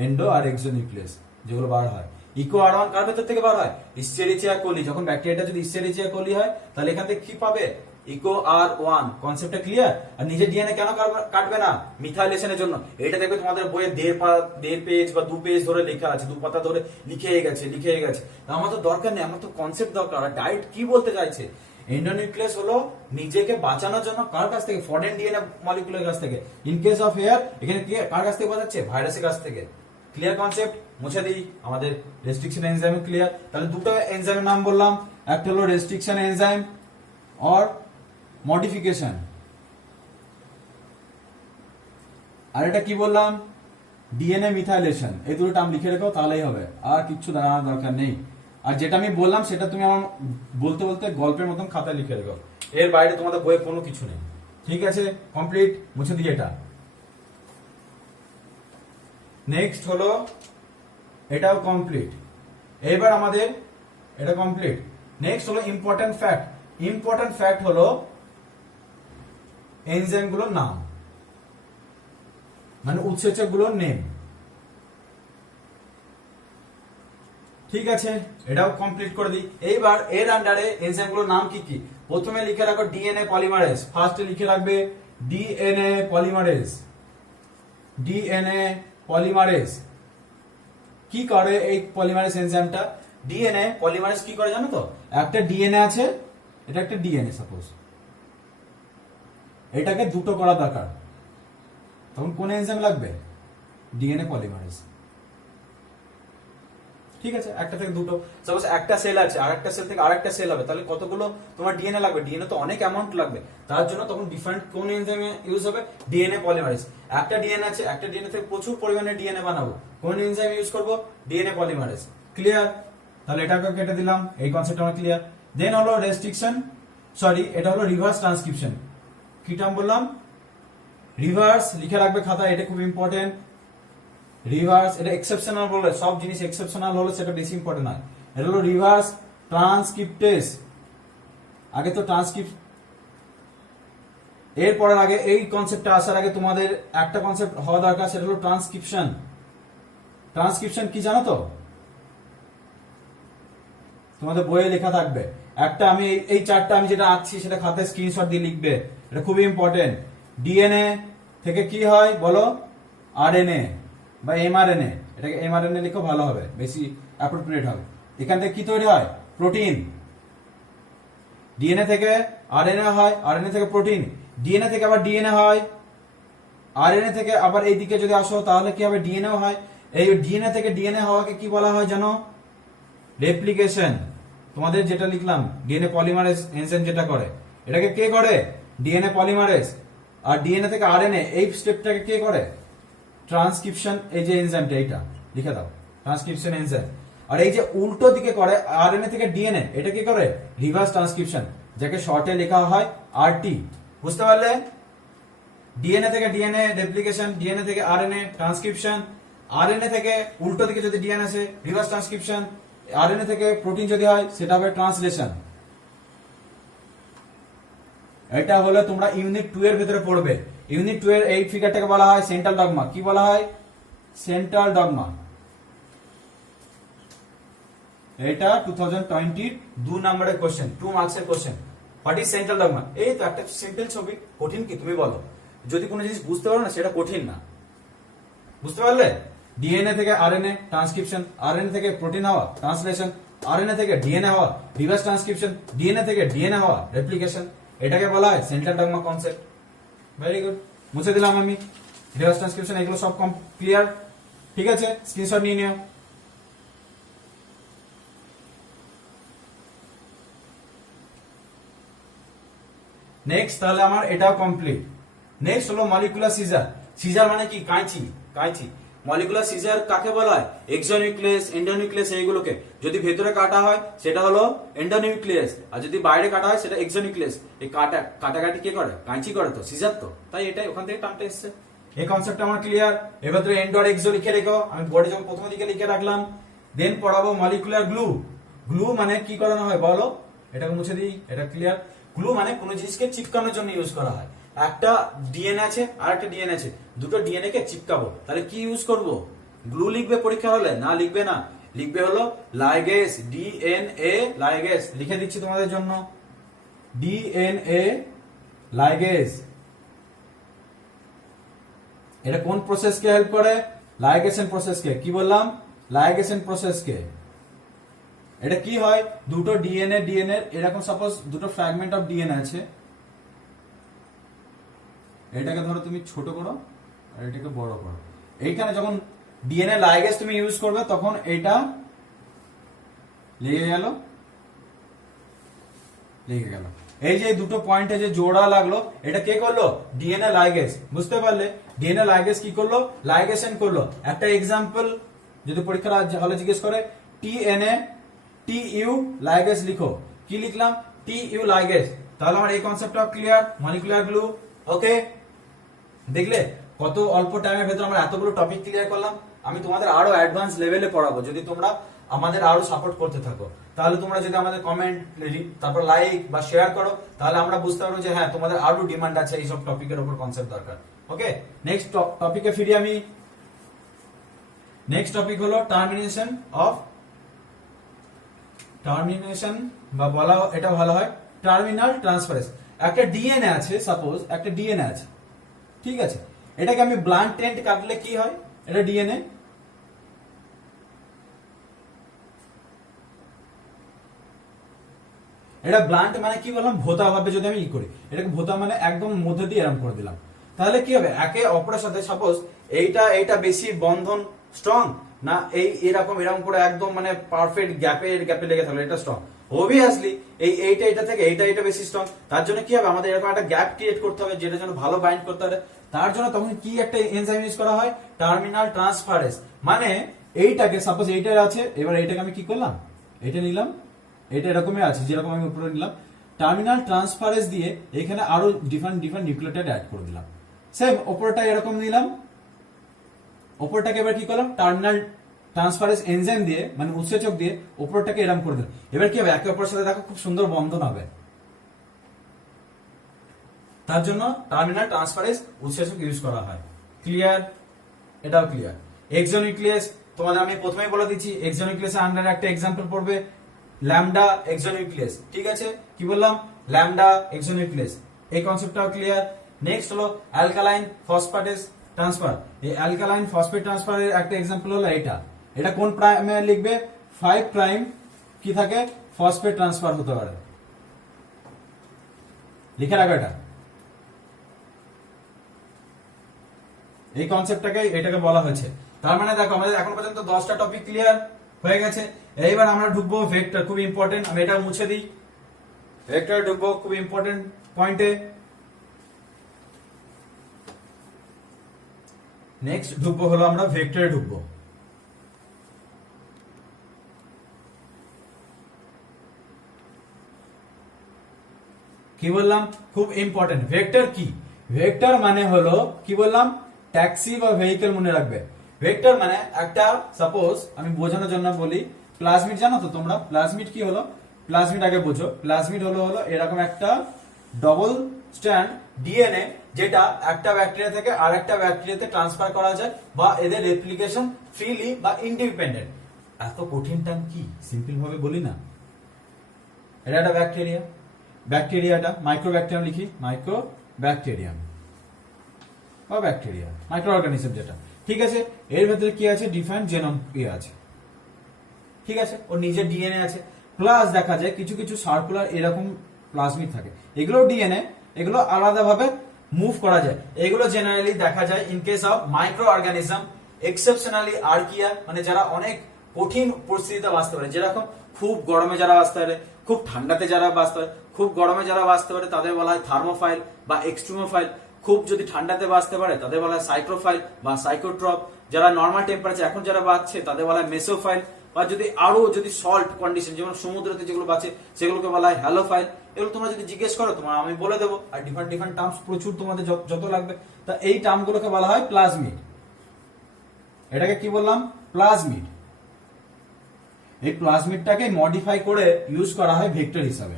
এন্ডো আর এক্সোনিউক্লিয়াস যেগুলো বার হয়, ইকো আর ওয়ান কার ভেতর থেকে বার হয় ইস্টেরিচিয়া কোলি, যখন ব্যাকটেরিয়াটা যদি ইস্টেরিচিয়া কোলি হয় তাহলে এখান থেকে কি পাবে ইকো আর ওয়ান, কনসেপ্টটা ক্লিয়ার? আর নিজের ডিএনএ কেন কাটবে না? মিথাইলেশনের জন্য। এটা দেখবে তোমাদের বইয়ে দেড় পেজ বা 2 পেজ ধরে লেখা আছে, 2 পাতা ধরে লিখে গেছে, আমার তো দরকার নেই, আমার তো কনসেপ্ট দরকার। আর ডায়েট কি বলতে চাইছে, এন্ডোনিউক্লিয়াস হলো নিজেকে বাঁচানোর জন্য কার কাছ থেকে, ফরেন ডিএনএ মলিকুলের কাছ থেকে, ইন কেস অফ হেয়ার এখানে কি কার কাছ থেকে বাঁচাচ্ছে, ভাইরাসের কাছ থেকে। Clear concept? মুছে দিই, আমাদের রেস্ট্রিকশন এনজাইম ক্লিয়ার। তাহলে দুটো এনজাইমের নাম বললাম, একটা হলো রেস্ট্রিকশন এনজাইম আর মডিফিকেশন, আর এটা কি বললাম ডিএনএ মিথাইলেশন। এই দুটো টার্ম লিখে রেখো তাহলেই হবে, আর কিচ্ছু জানার দরকার নেই। আর যেটা আমি বললাম সেটা তুমি আমার বলতে বলতে গল্পের মতন খাতায় লিখে রেখো, এর বাইরে তোমাদের বইয়ে কোনো কিছু নেই। ঠিক আছে, কমপ্লিট, মুছে দিই এটা। নেক্সট হলো এটাও কমপ্লিট, এবার আমাদের এটা কমপ্লিট। নেক্সট হলো ইম্পর্টেন্ট ফ্যাক্ট। ইম্পর্টেন্ট ফ্যাক্ট হলো এনজাইম গুলোর নাম, মানে উৎসেচক গুলোর নেম। ঠিক আছে, এটাও কমপ্লিট করে দিই। এইবার এর আন্ডারে এনজাইম গুলোর নাম কি কি, প্রথমে লিখে রাখো ডিএনএ পলিমারেজ, ফার্স্টে লিখে রাখবে ডিএনএ পলিমারেজ। ডিএনএ পলিমারেজ কি করে, এই পলিমারেজ এনজাইমটা, ডিএনএ পলিমারেজ কি করে জানো তো, একটা ডিএনএ আছে, এটা একটা ডিএনএ সাপোজ, এটাকে দুটো করা দরকার, তখন কোন এনজাইম লাগবে, ডিএনএ পলিমারেজ। ঠিক আছে, একটা থেকে দুটো, সাপোজ একটা সেল আছে আর একটা সেল থেকে আরেকটা সেল হবে, তাহলে কতগুলো তোমার ডিএনএ লাগবে, ডিএনএ তো অনেক অ্যামাউন্ট লাগবে, তার জন্য তখন ডিফারেন্ট কোন এনজাইম ইউজ হবে, ডিএনএ পলিমারেজ। একটা ডিএনএ আছে, একটা ডিএনএ থেকে প্রচুর পরিমাণে ডিএনএ বানাবো, কোন এনজাইম ইউজ করব, ডিএনএ পলিমারেজ। ক্লিয়ার? তাহলে এটাকে কেটে দিলাম, এই কনসেপ্ট আমার ক্লিয়ার। দেন হলো রেস্ট্রিকশন, সরি এটা হলো রিভার্স ট্রান্সক্রিপশন। কি টার্ম বললাম, রিভার্স, লিখে রাখবে খাতা, এটা খুব ইম্পর্টেন্ট। রিভার্স, এটা এক্সেপশনাল বলে, সব জিনিস এক্সেপশনাল হলে সেটা বেশি ইম্পর্টেন্ট হয়। এটা হলো রিভার্স ট্রান্সক্রিপ্টেস, আগে তো ট্রান্সক্রিপ্ট, এরপর আগে এই কনসেপ্টটা আসার আগে তোমাদের একটা কনসেপ্ট হওয়া দরকার, সেটা হলো ট্রান্সক্রিপশন। ট্রান্সক্রিপশন কি জানো তো, তোমাদের বইয়ে লেখা থাকবে একটা, আমি এই চারটা আমি যেটা আঁকছি সেটা খাতায় স্ক্রিনশট দিয়ে লিখবে, এটা খুবই ইম্পর্টেন্ট। ডিএনএ থেকে কি হয় বলো, আরএনএ বা এমআরএনএ, এটাকে এমআরএনএ লিখো ভালো হবে, বেশি অ্যাপ্রোপ্রিয়েট হবে। এখান থেকে কি তৈরি হয়, প্রোটিন। ডিএনএ থেকে আরএনএ হয়, আরএনএ থেকে প্রোটিন, ডিএনএ থেকে আবার ডিএনএ হয়, আরএনএ থেকে আবার এইদিকে যদি আসো তাহলে কি হবে, ডিএনএ হয়। এই ডিএনএ থেকে ডিএনএ হওয়াকে কি বলা হয় জানো, রেপ্লিকেশন। তোমাদের যেটা লিখলাম ডিএনএ পলিমারেজ এনজাইম যেটা করে, এটাকে কে করে, ডিএনএ পলিমারেজ। আর ডিএনএ থেকে আরএনএ, এই স্টেপটাকে কে করে, ট্রান্সক্রিপশন। এই যে এনজাইমটা এইটা লিখে দাও, ট্রান্সক্রিপশন এনজাইম। আর এই যে উল্টো দিকে করে আরএনএ থেকে ডিএনএ, এটা কি করে, রিভার্স ট্রান্সক্রিপশন, যাকে শর্টে লেখা হয় আরটি। বুঝতে পারলে, ডিএনএ থেকে ডিএনএ রেপ্লিকেশন, ডিএনএ থেকে আরএনএ ট্রান্সক্রিপশন, আরএনএ থেকে উল্টো দিকে যদি ডিএনএ আসে রিভার্স ট্রান্সক্রিপশন, আরএনএ থেকে প্রোটিন যদি হয় সেটা হবে ট্রান্সলেশন। এটা হলো তোমরা ইউনিট 2 এর ভিতরে পড়বে। ইউনিট 2 এর এই ফিগারটাকে বলা হয় সেন্ট্রাল ডগমা। কি বলা হয়, সেন্ট্রাল ডগমা। এটা 2020 2 নম্বরের কোশ্চেন, 2 মার্কসের question. What is central dogma? এই তো একটা সিম্পল ছবি, কঠিন কি তুমি বলো? যদি কোনো জিনিস বুঝতে পারো না সেটা কঠিন না, বুঝতে পারলে? ডিএনএ থেকে আরএনএ ট্রান্সক্রিপশন, আরএনএ থেকে প্রোটিন হওয়া ট্রান্সলেশন, আরএনএ থেকে ডিএনএ হওয়া রিভার্স ট্রান্সক্রিপশন, ডিএনএ থেকে ডিএনএ হওয়া রেপ্লিকেশন, এটাকে বলা হয় central dogma concept. Very good, মুছে দিলাম আমি। রিভার্স ট্রান্সক্রিপশন এগুলো সব ক্লিয়ার, ঠিক আছে, স্ক্রিনশট নিয়ে নিও। নেক্সট তাহলে আমার এটাও কমপ্লিট। নেক্সট হলো মলিকুলার সিজার। সিজার মানে কি? কাঁচি, কাঁচি। মলিকুলার সিজার কাকে বলা হয়? এক্সোনিউক্লিয়াস, এন্ডোনিউক্লিয়াস এইগুলোকে। যদি ভেতরে কাটা হয় সেটা হলো এন্ডোনিউক্লিয়াস, আর যদি বাইরে কাটা হয় সেটা এক্সোনিউক্লিয়াস। এই কাটাকাটি কে করে? কাঁচি করে তো, সিজার তো, তাই এটাই ওখান থেকে টানতে এসছে। এই কনসেপ্ট আমার ক্লিয়ার। এবার তো এন্ডো আর এক্সো লিখে রেখো, আমি বোর্ডে যখন প্রথম দিকে লিখে রাখলাম। দেন পড়াবো মলিকুলার গ্লু। গ্লু মানে কি করানো হয় বলো? এটাকে মুছে দিই, এটা ক্লিয়ার। গ্লু মানে কোনো জিনিসকে চিপকানোর জন্য ইউজ করা হয়। একটা ডিএনএ আছে আর একটা ডিএনএ আছে, দুটো ডিএনএ কে চিপকাবো, তাহলে কি ইউজ করব? গ্লু লিখবে পরীক্ষা হলে? না, লিখবে না, লিখবে হলো লাইগেস, ডিএনএ লাইগেস। লিখে দিচ্ছি তোমাদের জন্য, ডিএনএ লাইগেস। এটা কোন প্রসেসকে হেল্প করে? লাইগেশন প্রসেসকে। কি বললাম? লাইগেশন প্রসেসকে। এটা কি হয়? দুটো ডিএনএ এরকম সাপোজ দুটো ফ্র্যাগমেন্ট অফ ডিএনএ আছে, এটাকে ধরো তুমি ছোট করো আর এটাকে বড় করো। এইখানে যখন ডিএনএ লাইগেজ তুমি ইউজ করবে তখন এটা লেগে গেল, লেগে গেল। এই যে দুটো পয়েন্টে যে জোড়া লাগলো, এটা কে করলো? DNA ligase. বুঝতে পারলে? ডিএনএ লাইগেজ কি করলো? লাইগেশন করলো। একটা এক্সাম্পল যদি পরীক্ষার হলে জিজ্ঞেস করে, টিএনএ টি ইউ লাইগেজ লিখো। কি লিখলাম? T U ligase. তাহলে আমার এই কনসেপ্টটা ক্লিয়ার। মলিকুলার গ্লু, ওকে। দেখলে কত অল্প টাইমের ভেতর আমরা এতগুলো টপিক ক্লিয়ার করলাম। আমি তোমাদের আরো অ্যাডভান্স লেভেলে পড়াবো যদি তোমরা আমাদের আরো সাপোর্ট করতে থাকো। তাহলে তোমরা যদি আমাদের কমেন্ট, তারপর লাইক বা শেয়ার করো, তাহলে আমরা বুঝতে পারবো যে হ্যাঁ তোমাদের আরো ডিমান্ড আছে এইসব টপিকের উপর, কনসেপ্ট দরকার। ওকে, নেক্সট টপিকে ফিরি আমি। নেক্সট টপিক হলো টার্মিনেশন অফ, টার্মিনেশন বা বলা এটা ভালো হয় টার্মিনাল ট্রান্সফারেন্স। একটা ডিএনএ আছে, সাপোজ একটা ডিএনএ আছে, ঠিক আছে। এটাকে আমি ব্লান্ট টেন্ট কাটলে কি হয়? এটা ডিএনএ, এটা ব্লান্ট মানে কি বললাম? ভোতা ভাবে যদি আমি ই করি, এটাকে ভোতা মানে একদম মধ্যে দিয়ে এরকম করে দিলাম, তাহলে কি হবে? একে অপরের সাথে সাপোজ এইটা বেশি বন্ধন স্ট্রং না, এরকম করে একদম মানে পারফেক্ট গ্যাপে লেগে থাকলো, এটা স্ট্রং। অবভিয়াসলি এইটা থেকে এইটা বেশি স্ট্রং। তার জন্য কি হবে? আমাদের এরকম একটা গ্যাপ ক্রিয়েট করতে হবে, যেটা যেন ভালো বাইন্ড করতে হবে। তার জন্য তখন কি একটা এনজাইম ইউজ করা হয়? Terminal transference. মানে এইটাকে সাপোজ এইটা আছে, এবার এইটাকে আমি কি করলাম? এটা নিলাম, এটা এরকমই আছে যেরকম আমি উপরে নিলাম। টার্মিনাল ট্রান্সফারেন্স দিয়ে এখানে আরো ডিফারেন্ট নিউক্লিওটাইড অ্যাড করে দিলাম। সেম ওপরটা এরকম নিলাম, ওপরটাকে এবার কি করলাম? টার্মিনাল ট্রান্সফারেন্স এনজাইম দিয়ে মানে উৎসেচক দিয়ে ওপরটাকে এরকম করে দিলাম। এবার কি হবে? একে অপরের সাথে দেখো খুব সুন্দর বন্ধন হবে। তার জন্য টার্মিনাল ট্রান্সফারেন্স উৎসেচক ইউজ করা হয়। ক্লিয়ার? এটাও ক্লিয়ার। এক্সোনিউক্লিয়াস তোমাদের আমি প্রথমেই বলে দিচ্ছি, এক্সোনিউক্লিয়াসের আন্ডারে একটা এক্সাম্পল পড়বে ল্যামডা এক্সোনিউক্লিয়াস। ঠিক আছে, কি বললাম? ল্যামডা এক্সোনিউক্লিয়াস। এই কনসেপ্টটাও ক্লিয়ার। নেক্সট হলো অ্যালকালাইন ফসফেটেস ট্রান্সফার। এই অ্যালকালাইন ফসফেট ট্রান্সফারের একটা এক্সাম্পল হলো এটা কোন প্রাইমে লিখবে? 5 প্রাইম কি থাকে? ফসফেট ট্রান্সফার হতে পারে, লিখে রাখো এটা। এই কনসেপ্টটাকে এটাকে বলা হয়েছে। তার মানে দেখো আমাদের এখন পর্যন্ত 10টা টপিক ক্লিয়ার হয়ে গেছে। এইবার আমরা ঢুকবো ভেক্টর, খুব ইম্পর্টেন্ট। আমি এটা মুছে দিই, ভেক্টর ঢুকবো খুব ইম্পর্টেন্ট পয়েন্টে। নেক্সট ঢুকবো হলো আমরা ভেক্টরে ঢুকবো। কি বললাম? খুব ইম্পর্টেন্ট। ভেক্টর কি? ভেক্টর মানে হলো কি বললাম? ট্যাক্সি বা ভেহিকল মনে রাখবে। ভেক্টর মানে একটা, সাপোজ আমি বোঝানোর জন্য বলি, প্লাজমিড জানো তো তোমরা? প্লাজমিড কি হলো? প্লাজমিড আগে বোঝো। প্লাজমিড হলো এরকম একটা ডবল স্ট্র্যান্ড ডিএনএ, যেটা একটা ব্যাকটেরিয়া থেকে আরেকটা ব্যাকটেরিয়াতে ট্রান্সফার করা যায়, বা এদের রেপ্লিকেশন ফ্রিলি বা ইন্ডিপেন্ডেন্ট। এত কঠিন টার্ম কি? সিম্পল ভাবে বলি না, এটা একটা ব্যাকটেরিয়া, ব্যাকটেরিয়াটা মাইক্রো ব্যাকটেরিয়াম লিখি, মাইক্রো ব্যাকটেরিয়াম বা ব্যাকটেরিয়া, মাইক্রো অর্গানিজম যেটা। ঠিক আছে, এর ভেতরে কি আছে? ডিফারেন্ট জেনোম আছে, ঠিক আছে, ওর নিজের ডিএনএ আছে। প্লাস দেখা যায় কিছু কিছু সার্কুলার এরকম প্লাজমিড থাকে, এগুলো ডিএনএ, এগুলো আলাদাভাবে মুভ করা যায়। এগুলো জেনারেলি দেখা যায় in case of micro organism, exceptionally archaea, মানে যারা অনেক কঠিন পরিস্থিতিতে বাঁচতে পারে, যেরকম খুব গরমে যারা বাঁচতে পারে, খুব ঠান্ডাতে যারা বাঁচতে পারে, খুব গরমে যারা বাঁচতে পারে তাদের বলা হয় থার্মোফাইল বা এক্সট্রিমোফাইল, খুব যদি ঠান্ডাতে বাঁচতে পারে তাদের বলা হয় সাইক্রোফাইল বা সাইকোট্রপ, যারা নর্মাল টেম্পারেচার এখন যারা বাঁচছে তাদের বলা হয় মেসোফাইল, বা যদি আরো যদি সল্ট কন্ডিশন যেমন সমুদ্রতে যেগুলো বাঁচে সেগুলোকে বলা হয় হ্যালোফাইল। এগুলো তোমরা যদি জিজ্ঞেস করো তোমার আমি বলে দেবো, আর ডিফারেন্ট ডিফারেন্ট টার্মস প্রচুর তোমাদের যত লাগবে। তা এই টার্মগুলোকে বলা হয় প্লাজমিড। এটাকে কি বললাম? প্লাজমিড। এই প্লাজমিডটাকে মডিফাই করে ইউজ করা হয় ভেক্টর হিসাবে।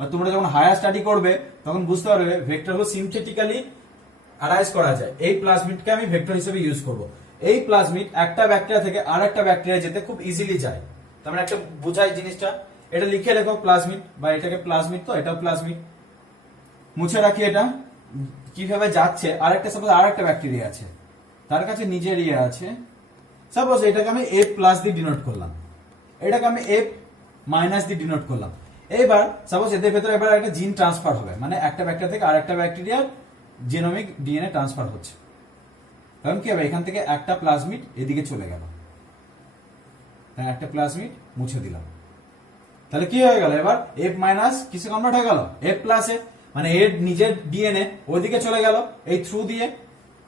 তোমরা যখন হায়ার স্টাডি করবে তখন বুঝতে পারবে ভেক্টর হলো সিনথেটিক্যালি অ্যারাইজ করা যায়। এই প্লাজমিডকে আমি ভেক্টর হিসেবে ইউজ করব। এই প্লাজমিড একটা ব্যাকটেরিয়া থেকে আরেকটা ব্যাকটেরিয়া যেতে খুব ইজিলি যায়। তার মানে একটা বোঝাই জিনিসটা, এটা লিখে রেখো প্লাজমিড, বা এটাকে প্লাজমিড, তো এটা প্লাজমিড মুছে রাখি। এটা কিভাবে যাচ্ছে, আরেকটা সাপোজ আরেকটা ব্যাকটেরিয়া আছে, তার কাছে নিজের ইয়ে আছে, সাপোজ এটাকে আমি এফ প্লাস দিয়ে ডিনোট করলাম, এটাকে আমি এফ মাইনাস দিয়ে ডিনোট করলাম। এইবার সাপোজ এদের ভেতরে এবার একটা জিন ট্রান্সফার হবে, মানে একটা ব্যাকটেরিয়া থেকে আরেকটা ব্যাকটেরিয়ার জিনোমিক ডিএনএ ট্রান্সফার হচ্ছে। কারণ কি হবে, এখান থেকে একটা প্লাজমিড এদিকে চলে গেল, একটা প্লাজমিড মুছে দিলাম, তাহলে কি হয়ে গেল, এবার এফ মাইনাস কিসে কনভার্ট হয়ে গেল, এফ প্লাসে, মানে এর নিজের ডিএনএ ওইদিকে চলে গেল এই থ্রু দিয়ে।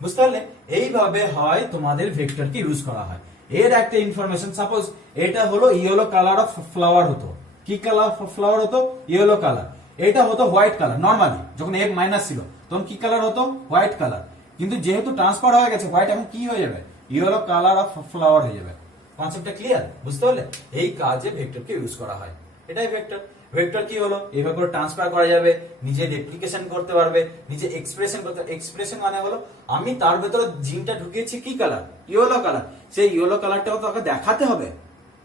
বুঝতে পারলে? এইভাবে হয় তোমাদের ভেক্টরকে ইউজ করা হয়। এর একটা ইনফরমেশন, সাপোজ এটা হলো ইয়েলো কালার অফ ফ্লাওয়ার হতো, কি কালার ফ্লাওয়ার হতো, ইয়েলো কালার। এটা হতো হোয়াইট কালার নরমালি, যখন এফ মাইনাস ছিল তখন কি কালার হতো, হোয়াইট কালার। কিন্তু যেহেতু ট্রান্সফার হয়ে গেছে হোয়াইট, এখন কি হয়ে যাবে, ইয়েলো কালার অফ ফ্লাওয়ার হয়ে যাবে। কনসেপ্টটা ক্লিয়ার? বুঝতে পারলে? এই কাজে ভেক্টরকে ইউজ করা হয়, এটাই ভেক্টর। ভেক্টর কি হলো, এভাবে করে ট্রান্সফার করা যাবে, নিজে রেপ্লিকেশন করতে পারবে, নিজে এক্সপ্রেশন করতে। এক্সপ্রেশন মানে হলো আমি তার ভেতরে জিনটা ঢুকিয়েছি কি কালার, ইয়েলো কালার, সেই ইয়েলো কালারটাও তোকে দেখাতে হবে,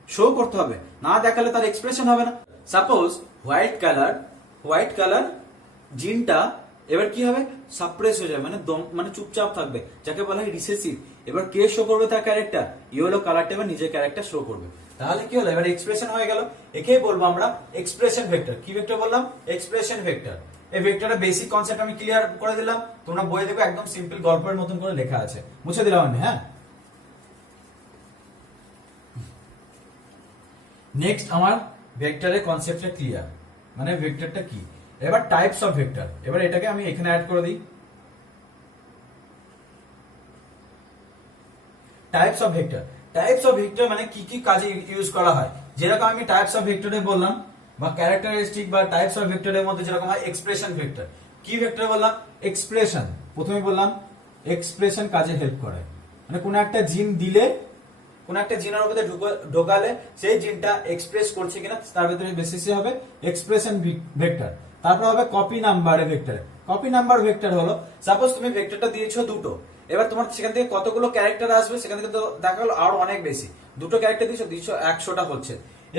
শো করতে হবে, না দেখালে তার এক্সপ্রেশন হবে না। সাপোজ হোয়াইট কালার জিনটা এবার কি হবে, সাপ্রেস হয়ে যাবে, মানে চুপচাপ থাকবে, যাকে বলা হয় রিসেসিভ। এবার কে শো করবে তার ক্যারেক্টার, ইয়েলো কালারটা এবার নিজের ক্যারেক্টার শো করবে। তাহলে কি হলো, এবার এক্সপ্রেশন হয়ে গেল। একেই বলবো আমরা এক্সপ্রেশন ভেক্টর। কি ভেক্টর বললাম, এক্সপ্রেশন ভেক্টর। এই ভেক্টরের বেসিক কনসেপ্ট আমি ক্লিয়ার করে দিলাম, তোমরা বইয়ে দেখো একদম সিম্পল গল্পের মতন করে লেখা আছে, মুছে দিলাম আমি। হ্যাঁ, নেক্সট আমার ভেক্টরের কনসেপ্টটা ক্লিয়ার, মানে ভেক্টরটা কি। এবার টাইপস অফ ভেক্টর, এবার এটাকে আমি এখানে অ্যাড করে দিই। টাইপস অফ ভেক্টর মানে কি কি কাজে ইউজ করা হয়। যেরকম আমি টাইপস অফ ভেক্টরে বললাম, বা ক্যারেক্টারিস্টিক বা টাইপস অফ ভেক্টরের মধ্যে যেরকম হয় এক্সপ্রেশন ভেক্টর। কি ভেক্টর বললাম, এক্সপ্রেশন। প্রথমে বললাম এক্সপ্রেশন কাজে হেল্প করে, মানে কোন একটা জিন দিলে, কোন একটা জিনের উপরে ঢোকালে সেই জিনটা এক্সপ্রেস করছে কিনা তার ভিতরে বেসিসে হবে এক্সপ্রেশন ভেক্টর। তারপর হবে copy number vector. Copy number vector হলো, সাপোজ তুমি ভেক্টরটা দিয়েছো দুটো, এবার তোমার সেখান থেকে কতগুলো ক্যারেক্টার আসবে, সেখান থেকে তো দেখা গেল আরো অনেক বেশি। দুটো ক্যারেক্টার দিয়েছো 100টা হচ্ছে।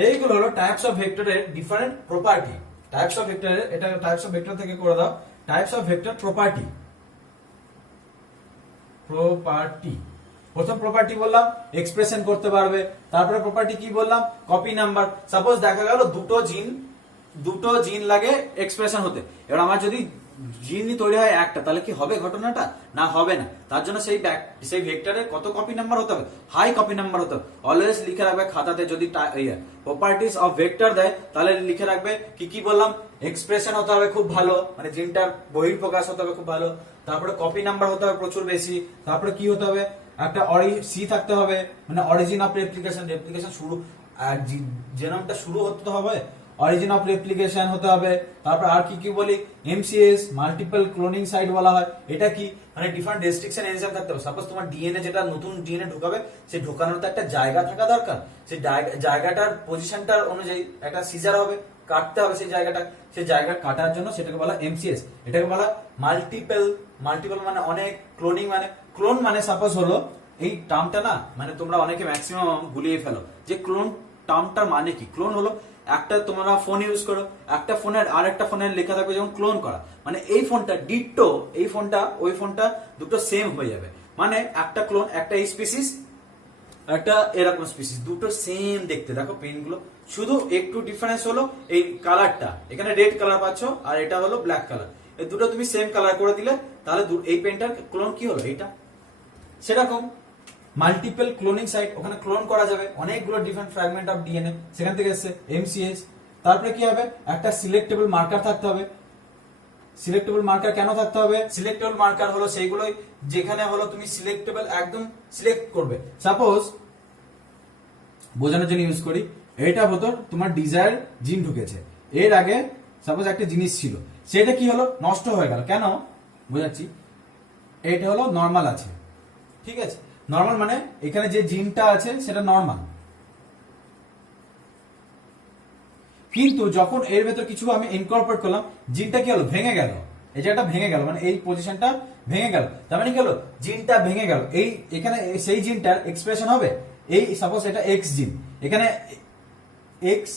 এইগুলো হলো টাইপস অফ ভেক্টরের ডিফারেন্ট প্রপার্টি। টাইপস অফ ভেক্টরের, এটা টাইপস অফ ভেক্টর থেকে করে দাও, টাইপস অফ ভেক্টর প্রপার্টি। প্রথম প্রপার্টি বললাম এক্সপ্রেশন করতে পারবে, তারপরে প্রপার্টি কি বললাম, কপি নাম্বার। সাপোজ দেখা গেল দুটো জিন লাগে এক্সপ্রেশন হতে, এবার আমার যদি জিনই তৈরি হয় একটা, তাহলে কি হবে ঘটনাটা, না হবে না। তার জন্য সেই ভেক্টরের কত কপি নাম্বার হতে হবে, হাই কপি নাম্বার হতে হবে। অলওয়েজ লিখে রাখবে খাতাতে, যদি প্রপার্টিজ অফ ভেক্টর দেয় তাহলে লিখে রাখবে কি কি বললাম, এক্সপ্রেশন হতে হবে খুব ভালো, মানে জিনটার বহিঃপ্রকাশ হতে হবে খুব ভালো, তারপরে কপি নাম্বার হতে হবে প্রচুর বেশি, তারপরে কি হতে হবে, একটা সি থাকতে হবে, মানে অরিজিন অফ রেপ্লিকেশন শুরু, জেনোমটা শুরু হতে হবে, অরিজিন অফ রেপ্লিকেশন হতে হবে। তারপর আর কি কি বলি, এমসিএস মাল্টিপল ক্লোনিং সাইট বলা হয়। এটা কি, মানে ডিফারেন্ট রেস্ট্রিকশন এনজাইম থাকতে হবে। সাপোজ তোমার ডিএনএ, যেটা নতুন ডিএনএ ঢোকাবে, সেই ঢোকানোর তো একটা জায়গা থাকা দরকার, সেই জায়গাটার পজিশনটার অনুযায়ী একটা সিজার হবে, কাটতে হবে সেই জায়গা কাটার জন্য, সেটাকে বলা এমসিএস। এটাকে বলা মাল্টিপল মানে অনেক, ক্লোনিং মানে ক্লোন মানে সাপোজ হলো এই টার্মটা না, মানে তোমরা অনেকে ম্যাক্সিমাম গুলিয়ে ফেলো যে ক্লোন টার্মটার মানে কি। ক্লোন হলো একটা তোমরা ফোন ইউজ করো, একটা ফোনের আর একটা ফোনের লেখা থাকবে যেমন ক্লোন করা, মানে এই ফোনটা ডিট্টো, এই ফোনটা ওই ফোনটা দুটো সেম হয়ে যাবে, মানে একটা ক্লোন, একটা স্পিসিস, একটা এরকম স্পিসিস, দুটো সেম দেখতে। দেখো পেন গুলো শুধু একটু ডিফারেন্স হলো এই কালারটা, এখানে রেড কালার পাচ্ছ আর এটা হলো ব্ল্যাক কালার। এই দুটো তুমি সেম কালার করে দিলে, তাহলে এই পেনটার ক্লোন কি হলো, এইটা। সেরকম মাল্টিপল ক্লোনিং সাইট, ওখানে ক্লোন করা যাবে অনেকগুলো ডিফারেন্ট ফ্র্যাগমেন্ট অফ ডিএনএ, সেখান থেকে এসছে এমসিএস। তারপরে কি হবে, একটা সিলেক্টেবল মার্কার থাকতে হবে। সিলেক্টেবল মার্কার কেন থাকতে হবে? সিলেক্টেবল মার্কার হলো সেইগুলোই যেখানে হলো তুমি সিলেক্টেবল একদম সিলেক্ট করবে। সাপোজ বোঝানোর জন্য ইউজ করি, এইটা হতো তোমার ডিজায়ার জিন ঢুকেছে, এর আগে সাপোজ একটা জিনিস ছিল, সেটা কি হলো, নষ্ট হয়ে গেল। কেন বোঝাচ্ছি, এটা হলো নর্মাল আছে, ঠিক আছে। নর্মাল মানে এখানে যে জিনটা আছে সেটা নর্মাল, কিন্তু যখন এর ভেতর কিছু আমি ইনকর্পোরেট করলাম, জিনটা কি হলো, ভেঙে গেল। এই জায়গাটা ভেঙে গেল, মানে এই পজিশনটা ভেঙে গেল। তার মানে কি হলো, জিনটা ভেঙে গেল। এই এখানে সেই জিনটার এক্সপ্রেশন হবে, এই সাপোজ এটা এক্স জিন, এখানে এক্স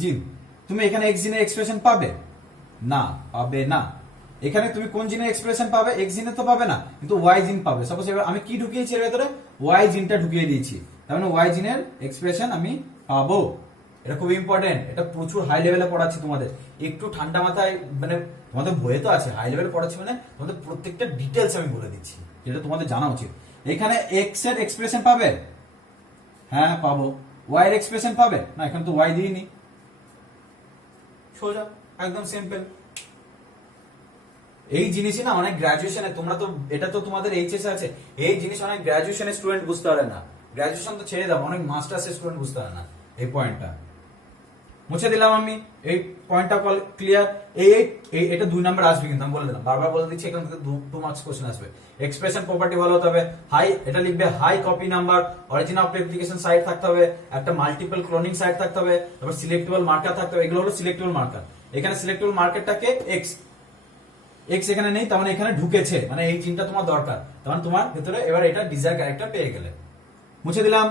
জিন, তুমি এখানে এক্স জিনের এক্সপ্রেশন পাবে না, পাবে না। এখানে তুমি কোন জিনের এক্সপ্রেশন পাবে, এক্স জিনের তো পাবে না, কিন্তু ওয়াই জিন পাবে। সাপোজ এবার আমি কি ঢুকিয়েছি এর ভেতরে, ওয়াই জিনটা ঢুকিয়ে দিয়েছি, তার মানে ওয়াই জিনের এক্সপ্রেশন আমি পাবো। এটা খুব ইম্পর্টেন্ট, এটা প্রচুর হাই লেভেলে পড়াচ্ছি তোমাদের, একটু ঠান্ডা মাথায়, মানে তোমাদের বইয়ে তো আছে, হাই লেভেলে পড়াচ্ছি মানে তোমাদের প্রত্যেকটা ডিটেলস আমি বলে দিচ্ছি, যেটা তোমাদের জানা উচিত। এখানে এক্স এর এক্সপ্রেশন পাবে, হ্যাঁ পাবো। ওয়াই এর এক্সপ্রেশন পাবে না, এখানে তো ওয়াই দিইনি, সোজা একদম সিম্পল। এই জিনিসই না অনেক গ্রাজুয়েশনে, তোমরা তো এটা তো তোমাদের এইচএস আছে, এই জিনিস অনেক গ্রাজুয়েশনের স্টুডেন্ট বুঝতে পারে না। গ্রাজুয়েশন তো ছেড়ে দাও, অনেক মাস্টার্সের স্টুডেন্ট বুঝতে পারে না এই পয়েন্টটা। মুছে দিলাম আমি এই পয়েন্টটা ক্লিয়ার। এটা 2 নাম্বার আসবে, কিন্তু আমি বলে দিলাম, বারবার বলে দিচ্ছি, এখান থেকে 2 মার্কস কোশ্চেন আসবে। এক্সপ্রেশন প্রপার্টি ভালো হতে হবে, হাই, এটা লিখবে high copy number, origin of replication site থাকতে হবে, একটা মাল্টিপল ক্লোনিং সাইট থাকতে হবে, তারপর সিলেক্টেবল মার্কার থাকতে হবে। এগুলো হলো সিলেক্টেবল মার্কার। এখানে সিলেক্টেবল মার্কারটাকে এক্স, এক্স এখানে নেই, তার মানে এখানে ঢুকেছে, মানে এই জিনটা তোমার দরকার, তার মানে তোমার ভেতরে এবার এটা ডিজায়ার ক্যারেক্টার পেয়ে গেলে। মুছে দিলাম।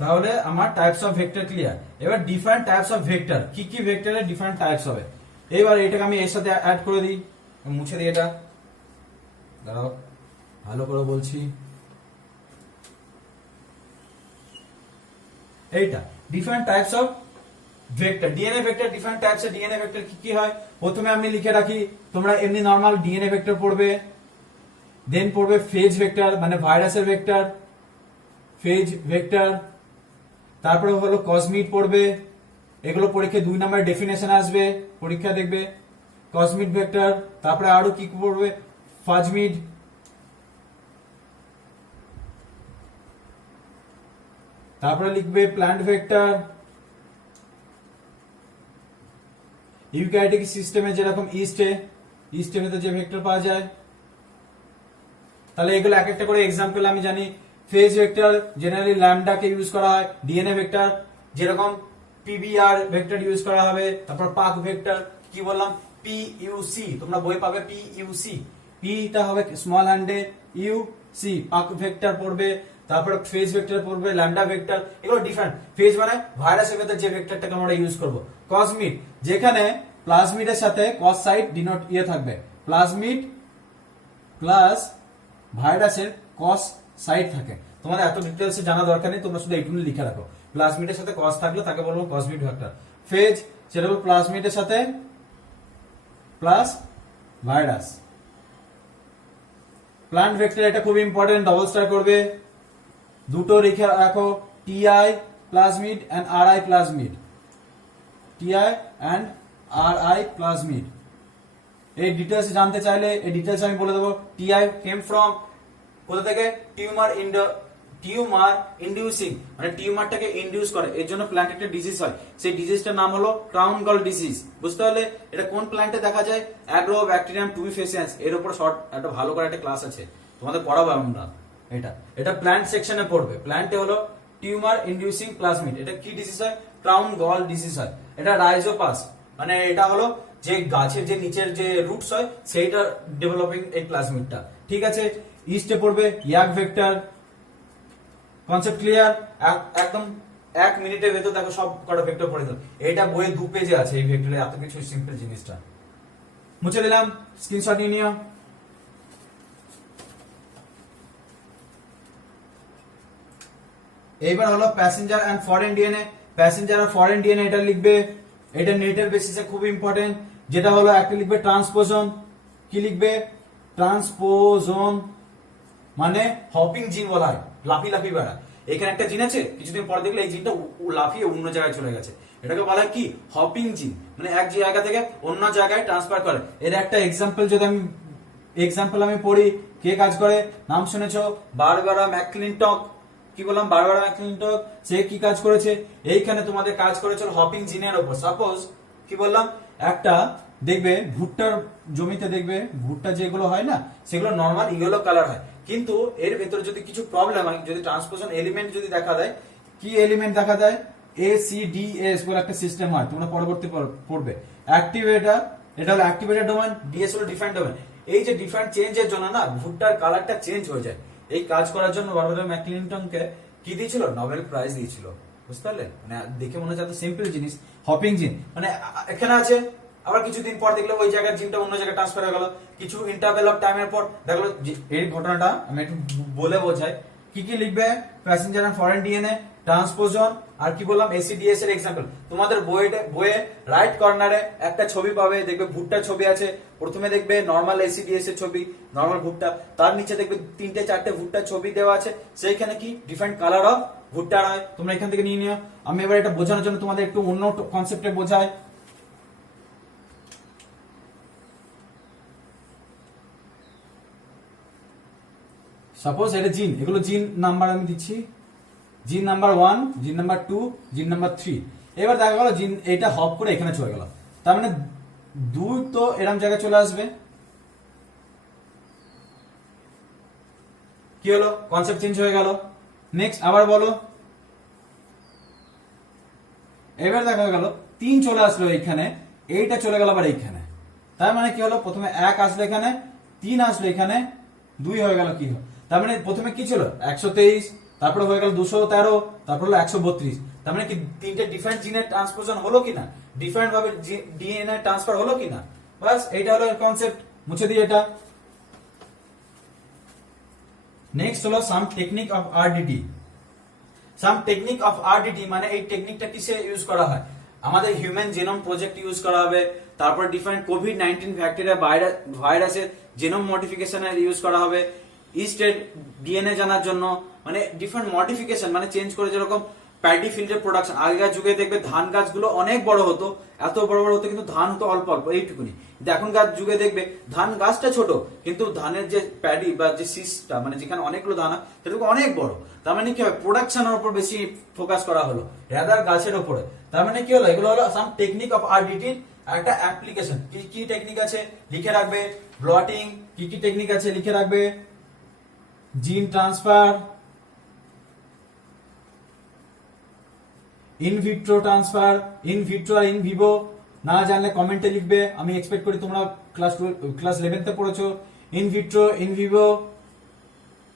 তাহলে আমার টাইপস অফ ভেক্টর ক্লিয়ার। এবার ডিফারেন্ট টাইপস অফ ভেক্টর, কি কি ভেক্টরের ডিফারেন্ট টাইপস হবে। এবার এটাকে আমি এর সাথে অ্যাড করে দিই, মুছে দিই এটা, দাঁড়াও ভালো করে বলছি। এইটা different types of vector, DNA vector, different types of DNA vector কি কি হয়। প্রথমে আমি লিখে রাখি, তোমরা এমনি নরমাল ডিএনএ ভেক্টর পড়বে, দেন পড়বে ফেজ ভেক্টর, মানে ভাইরাসের ভেক্টর, ফেজ ভেক্টর। তারপরে হলো কসমিড পড়বে, এগুলো পরীক্ষায় 2 নাম্বার ডেফিনেশন আসবে, পরীক্ষা দেখবে কসমিড ভেক্টর। তারপরে আরো কি পড়বে, ফাজমিড, তারপরে লিখবে প্ল্যান্ট ভেক্টর। ইউক্যারিওটিক সিস্টেমে যেরকম ইস্টের ভেতর যে ভেক্টর পাওয়া যায়, তাহলে এগুলো এক একটা করে এক্সাম্পল আমি জানি। ফেজ ভেক্টর জেনারেলি ল্যামডা কে ইউজ করা হয়। ডিএনএ ভেক্টর যেরকম পিবিআর ভেক্টর ইউজ করা হবে। তারপর পাক ভেক্টর কি বললাম, পিইউসি, তোমরা বই পাবে পিইউসি, পিটা হবে স্মল হ্যান্ডে, ইউসি পাক ভেক্টর পড়বে। তারপর ফেজ ভেক্টর পড়বে, ল্যামডা ভেক্টর, এগুলো ডিফারেন্ট। ফেজ মানে ভাইরাসের ভেতর যে ভেক্টরটাকে আমরা ইউজ করব। কসমিড যেখানে প্লাজমিডের সাথে কস সাইড ডিনোট থাকবে, প্লাজমিড প্লাস ভাইরাসের কস সাইড থাকে। তোমাদের এত ডিটেলসে জানা দরকার নেই, তোমরা শুধু এইটুকু লিখে রাখো। প্লাজমিডের সাথে কস থাকলে তাকে বলবো কসমিড ভেক্টর। ফেজ সেটা হলো প্লাজমিডের সাথে প্লাস ভাইরাস। প্লান্ট ভেক্টর এটা খুব ইম্পর্টেন্ট, ডবল স্টার করবে, দুটো লিখে রাখো, Ti plasmid and Ri plasmid, Ti and Ri plasmid. এই ডিটেলস জানতে চাইলে এই ডিটেলস আমি বলে দেবো। টিআই কেম ফ্রম, কোথা থেকে, টিউমার ইন্ডিউসিং, মানে টিউমারটাকে ইন্ডিউস করে, এর জন্য প্ল্যান্ট একটা ডিজিজ হয়, সেই ডিজিজটার নাম হলো ক্রাউন গল ডিজিজ। বুঝতে পারলে এটা কোন প্ল্যান্টে দেখা যায়, অ্যাগ্রোব্যাকটেরিয়াম টুবিফেসিয়েন্স। এর উপর শর্ট একটা ভালো করে একটা ক্লাস আছে, তোমাদের পড়াবো আমরা। এটা প্ল্যান্ট সেকশনে পড়বে। প্ল্যান্টে হলো টিউমার ইন্ডিউসিং প্লাজমিড। এটা কি ডিজিজ হয়, ক্রাউন গল ডিজিজ হয়। এটা রাইজোপাস, মানে এটা হলো যে গাছের যে নিচের যে রুটস হয় সেইটা ডেভেলপিং এই প্লাজমিডটা, ঠিক আছে। ইস্টে পড়বে ইয়াক ভেক্টর। Concept clear? একদম 1 মিনিটের ভেতর দেখো সব কটা ভেক্টর পড়ে গেল। এটা বইয়ে 2 পেজে আছে এই ভেক্টরে, এত কিছু সিম্পল জিনিসটা। মুছে দিলাম, স্ক্রিনশট নিয়ে নিও। এইবার হলো passenger and foreign DNA. Passenger of foreign DNA এটা লিখবে, এটা নেটের বেসিসে খুব ইম্পর্টেন্ট। যেটা হলো একটা লিখবে ট্রান্সপোজন, কি লিখবে ট্রান্সপোজন মানে হপিং জিন বলা হয়, লাফি লাফি বেড়া। এখানে একটা জিন আছে, কিছুদিন পরে দেখলে এই জিনটা লাফিয়ে অন্য জায়গায় চলে গেছে, এটাকে বলা হয় কি হপিং জিন, মানে এক জায়গা থেকে অন্য জায়গায় ট্রান্সফার করে। এর একটা এক্সাম্পল যদি আমি পড়ি, কে কাজ করে নাম শুনেছো, বারবারা ম্যাকক্লিনটক। কি বললাম, বারবারা ম্যাকক্লিনটক, সে কি কাজ করেছে, এইখানে তোমাদের কাজ করেছে হপিং জিনের উপর। সাপোজ কি বললাম, একটা দেখবে ভুট্টার জমিতে দেখবে ভুট্টা যেগুলো হয় না সেগুলো নর্মাল ইয়েলো কালার হয়, কিন্তু এর ভেতরে যদি কিছু প্রবলেম হয়, যদি ট্রান্সপোর্টেশন এলিমেন্ট যদি দেখা দেয়, কি এলিমেন্ট দেখা দেয়, ACDS বলে একটা সিস্টেম হয়, তোমরা পরবর্তী পড়বে। অ্যাক্টিভেটর, এটা হলো অ্যাক্টিভেটর ডোমেন, ডিএস হলো ডিফাইন্ড ডোমেন। এই যে ডিফারেন্ট চেঞ্জের জন্য না ভুট্টার কালারটা চেঞ্জ হয়ে যায়, এই কাজ করার জন্য বারবারা ম্যাকক্লিনটনকে কি দিয়েছিল, নোবেল প্রাইজ দিয়েছিল। বুঝতে পারলে, মানে দেখে মনে হচ্ছে এত সিম্পল জিনিস, হপিং জিন মানে এখানে আছে, আবার কিছুদিন পর দেখলো ওই জায়গার জিনটা অন্য জায়গায় ট্রান্সফার হয়ে গেল, কিছু ইন্টারভেল অফ টাইমের পর দেখলো এই ঘটনাটা আমি একটু বলে বোঝাই। কি কি লিখবে, প্যাসেঞ্জার এন্ড ফরেন ডিএনএ, ট্রান্সপোজন, আর কি বললাম ACDS এর এক্সাম্পল। তোমাদের বইয়ে রাইট কর্নারে একটা ছবি পাবে, দেখবে ভুট্টার ছবি আছে, প্রথমে দেখবে নর্মাল ACDS এর ছবি, নর্মাল ভুট্টা, তার নিচে দেখবে 3-4টে ভুট্টার ছবি দেওয়া আছে, সেইখানে কি ডিফারেন্ট কালার অফ ভুট্টা হয়, তোমরা এখান থেকে নিয়ে নিও। আমি এবার এটা বোঝানোর জন্য তোমাদের একটু অন্য কনসেপ্টে বোঝাই। সাপোজ এটা জিন, এগুলো জিন নাম্বার আমি দিচ্ছি, জিন নাম্বার 1, জিন নাম্বার 2, জিন নাম্বার 3। এবার দেখা গেল জিন এটা হপ করে এখানে চলে গেল, তার মানে 2 তো এরকম জায়গায় চলে আসবে। কি হলো, কনসেপ্ট চেঞ্জ হয়ে গেল। নেক্সট আবার বলো, এবার দেখা গেল 3 চলে আসলো এইখানে, এইটা চলে গেল আবার এইখানে, তার মানে কি হলো, প্রথমে 1 আসলো এখানে, 3 আসলো এখানে, 2 হয়ে গেল। কি হলো, তার মানে প্রথমে কি ছিল 123, তারপরে হয়ে গেল 213, তারপর হলো 132। তার মানে কি 3টে ডিফারেন্ট জিনের ট্রান্সপোর্টেশন হলো কিনা, ডিফারেন্ট ভাবে ডিএনএ ট্রান্সফার হলো কিনা, বাস এইটা হলো কনসেপ্ট। মুছে দিই এটা। নেক্সট হলো সাম technique of RDT. Some technique of RDT মানে এই টেকনিকটা কিসে ইউজ করা হয়, আমাদের হিউম্যান জেনোম প্রজেক্ট ইউজ করা হবে, তারপর ডিফারেন্ট কোভিড-19 ব্যাকটেরিয়া ভাইরাসের জেনোম মডিফিকেশনের ইউজ করা হবে, ইস্টের ডিএনএ জানার জন্য, মানে ডিফারেন্ট মডিফিকেশন মানে চেঞ্জ করে, যেরকম প্যাডি ফিল্ডের প্রোডাকশন। আগেকার যুগে দেখবে ধান গাছগুলো অনেক বড় হতো, এত বড় বড় হতো, কিন্তু ধান হতো অল্প অল্প এইটুকুনি। কিন্তু এখনকার যুগে দেখবে ধান গাছটা ছোট, কিন্তু ধানের যে প্যাডি বা যে সিসটা মানে যেখানে অনেকগুলো ধান হয় সেটুকু অনেক বড়। তার মানে কি হবে, প্রোডাকশনের উপর বেশি ফোকাস করা হলো রাদার গাছের উপরে। তার মানে কি হলো, এগুলো হলো সাম টেকনিক অফ আরডিটির একটা অ্যাপ্লিকেশন। কি কি টেকনিক আছে লিখে রাখবে, ব্লটিং, কি কি টেকনিক আছে লিখে রাখবে, জিন ট্রান্সফার, ইনভিট্রো ট্রান্সফার, ইনভিট্রো আর ইনভিভো না জানলে কমেন্টে লিখবে, আমি এক্সপেক্ট করি তোমরা ক্লাস 11তে পড়েছো। In vitro in vivo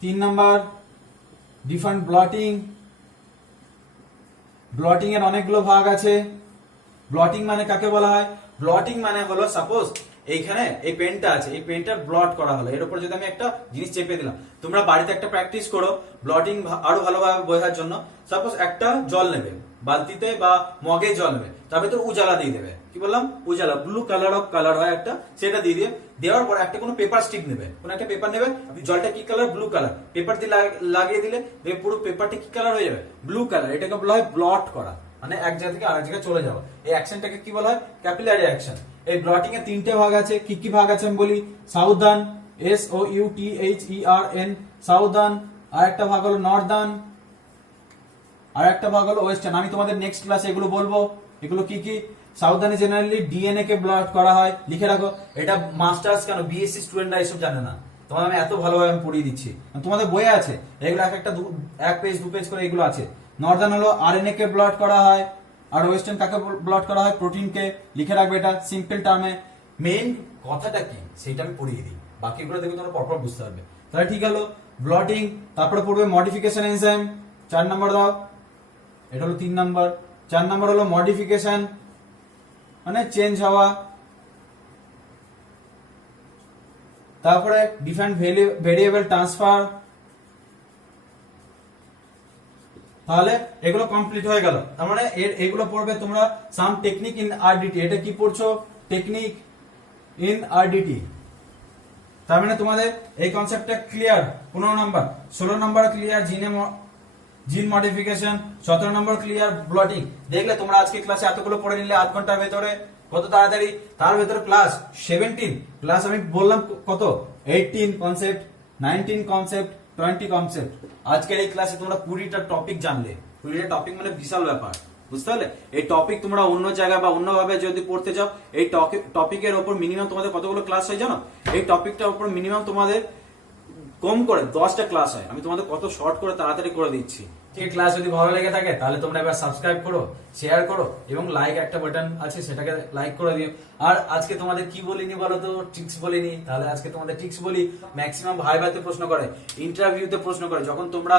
3 number. Different bloating, bloating এর অনেকগুলো ভাগ আছে। ব্লটিং মানে কাকে বলা হয়, ব্লটিং মানে হলো সাপোজ এইখানে এই পেনটা আছে, এই পেনটা ব্লট করা হলো, এর উপর যদি আমি একটা জিনিস চেপে দিলাম, তোমরা বাড়িতে একটা প্র্যাকটিস করো ব্লটিং আরো ভালোভাবে বোঝার জন্য। সাপোজ একটা জল নেবে, বালতিতে বা মগে জল নেবে, তার ভেতর উজালা দিয়ে দেবে, কি বললাম উজালা, ব্লু কালার অফ কালার হয় একটা, সেটা দিয়ে দিয়ে দেওয়ার পর একটা কোনো পেপার স্টিক নেবে, কোনো একটা পেপার নেবে, জলটা কি কালার, ব্লু কালার, পেপার দিয়ে লাগিয়ে দিলে পুরো পেপারটা কি কালার হয়ে যাবে, ব্লু কালার। এটাকে বলা হয় ব্লট করা, মানে এক জায়গা থেকে আরেক জায়গায় চলে যাওয়া। এই অ্যাকশনটাকে কি বলা হয়, ক্যাপিলারি অ্যাকশন। এই ব্লটিং এর 3টে ভাগ আছে, কি কি ভাগ আছে আমি বলি, সাউদার্ন, SOUTHERN সাউদার্ন, আর একটা ভাগ হলো নর্দার্ন, আর একটা ভাগ হলো ওয়েস্টার্ন। আমি তোমাদের নেক্সট ক্লাসে এগুলো বলবো, এগুলো কি কি। সাউদার্নে জেনারেলি ডিএনএ কে ব্লট করা হয়, লিখে রাখো। এটা মাস্টার্স কেন বিএসসি স্টুডেন্টরা এসব জানে না, তোমাদের আমি এত ভালোভাবে আমি পড়িয়ে দিচ্ছি, তোমাদের বইয়ে আছে এগুলো, একটা 1 পেজ 2 পেজ করে এগুলো আছে। নর্দার্ন হলো আরএনএ কে ব্লট করা হয়, আর ওয়েস্টার্ন কাকে ব্লট করা হয়, প্রোটিনকে। লিখে রাখবে এটা সিম্পল টার্মে। মেইন কথাটা কি সেটা আমি পড়িয়ে দিই, বাকিগুলো দেখবে তোমরা পরপর বুঝতে পারবে। তাহলে ঠিক হলো ব্লটিং, তারপরে পড়বে মডিফিকেশন এনজাইম, 4 নাম্বার দাও, এটা হলো 3 নাম্বার। 4 নাম্বার হলো মডিফিকেশন মানে চেঞ্জ হওয়া, তারপরে ডিফারেন্ট ভেরিয়েবল ট্রান্সফার, তাহলে এগুলো কমপ্লিট হয়ে গেল। তার মানে এগুলো পড়বে তোমরা সাম টেকনিক ইন আরডিটি। এটা কি পড়ছো? Technique in RDT. তার মানে তোমাদের এই কনসেপ্টটা ক্লিয়ার। 15 নাম্বার, 16 নাম্বার ক্লিয়ার জিন মডিফিকেশন, 17 নম্বর ক্লিয়ার ব্লটিং। দেখলে তোমরা আজকে ক্লাসে এতগুলো পড়ে নিলে আধ ঘন্টার ভেতরে, কত তাড়াতাড়ি। তার ভেতরে ক্লাস 17 ক্লাস আমি বললাম কত, 18 কনসেপ্ট, 19 কনসেপ্ট, 20 কনসেপ্ট। আজকের এই ক্লাসে তোমরা 20টা টপিক জানলে। 20টা টপিক মানে বিশাল ব্যাপার, বুঝতে পারলে? এই টপিক তোমরা অন্য জায়গায় বা অন্যভাবে যদি পড়তে যাও, এই টপিকের ওপর মিনিমাম তোমাদের কতগুলো ক্লাস হয় জানো? এই টপিকটার উপর মিনিমাম তোমাদের কম করে 10টা ক্লাস হয়। আমি তোমাদের কত শর্ট করে তাড়াতাড়ি করে দিচ্ছি। ঠিক, ক্লাস যদি ভালো লেগে থাকে তাহলে তোমরা এবার সাবস্ক্রাইব করো, শেয়ার করো এবং লাইক একটা বাটন আছে সেটাকে লাইক করে দিও। আর আজকে তোমাদের কি বলিনি বলো তো? ট্রিক্স বলিনি। তাহলে আজকে তোমাদের ট্রিক্স বলি। ম্যাক্সিমাম ভাইভাতে প্রশ্ন করে, ইন্টারভিউতে প্রশ্ন করে। যখন তোমরা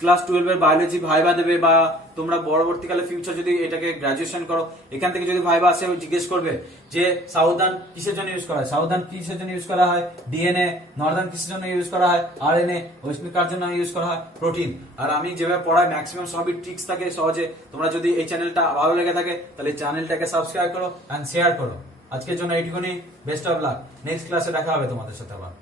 ক্লাস 12 এর বায়োলজি ভাইবা দেবে বা তোমরা পরবর্তীকালে ফিউচার যদি এটাকে গ্রাজুয়েশন করো, এখান থেকে যদি ভাইবা আসে জিজ্ঞেস করবে যে সাউদার্ন কিসের জন্য ইউজ করা হয়, সাউদার্ন কিসের জন্য ইউজ করা হয়, ডিএনএ, নর্দার্ন কিসের জন্য ইউজ করা হয়, আরএনএ, ওয়েস্টার্ন কার জন্য ইউজ করা হয়, প্রোটিন। আর আমি যেভাবে পড়াই ম্যাক্সিমাম সবই ট্রিক্স থাকে সহজে। তোমরা যদি এই চ্যানেলটা ভালো লেগে থাকে তাহলে চ্যানেলটাকে সাবস্ক্রাইব করো এন্ড শেয়ার করো। আজকের জন্য এইটুকুনি। Best of luck. নেক্সট ক্লাসে দেখা হবে তোমাদের সাথে আবার।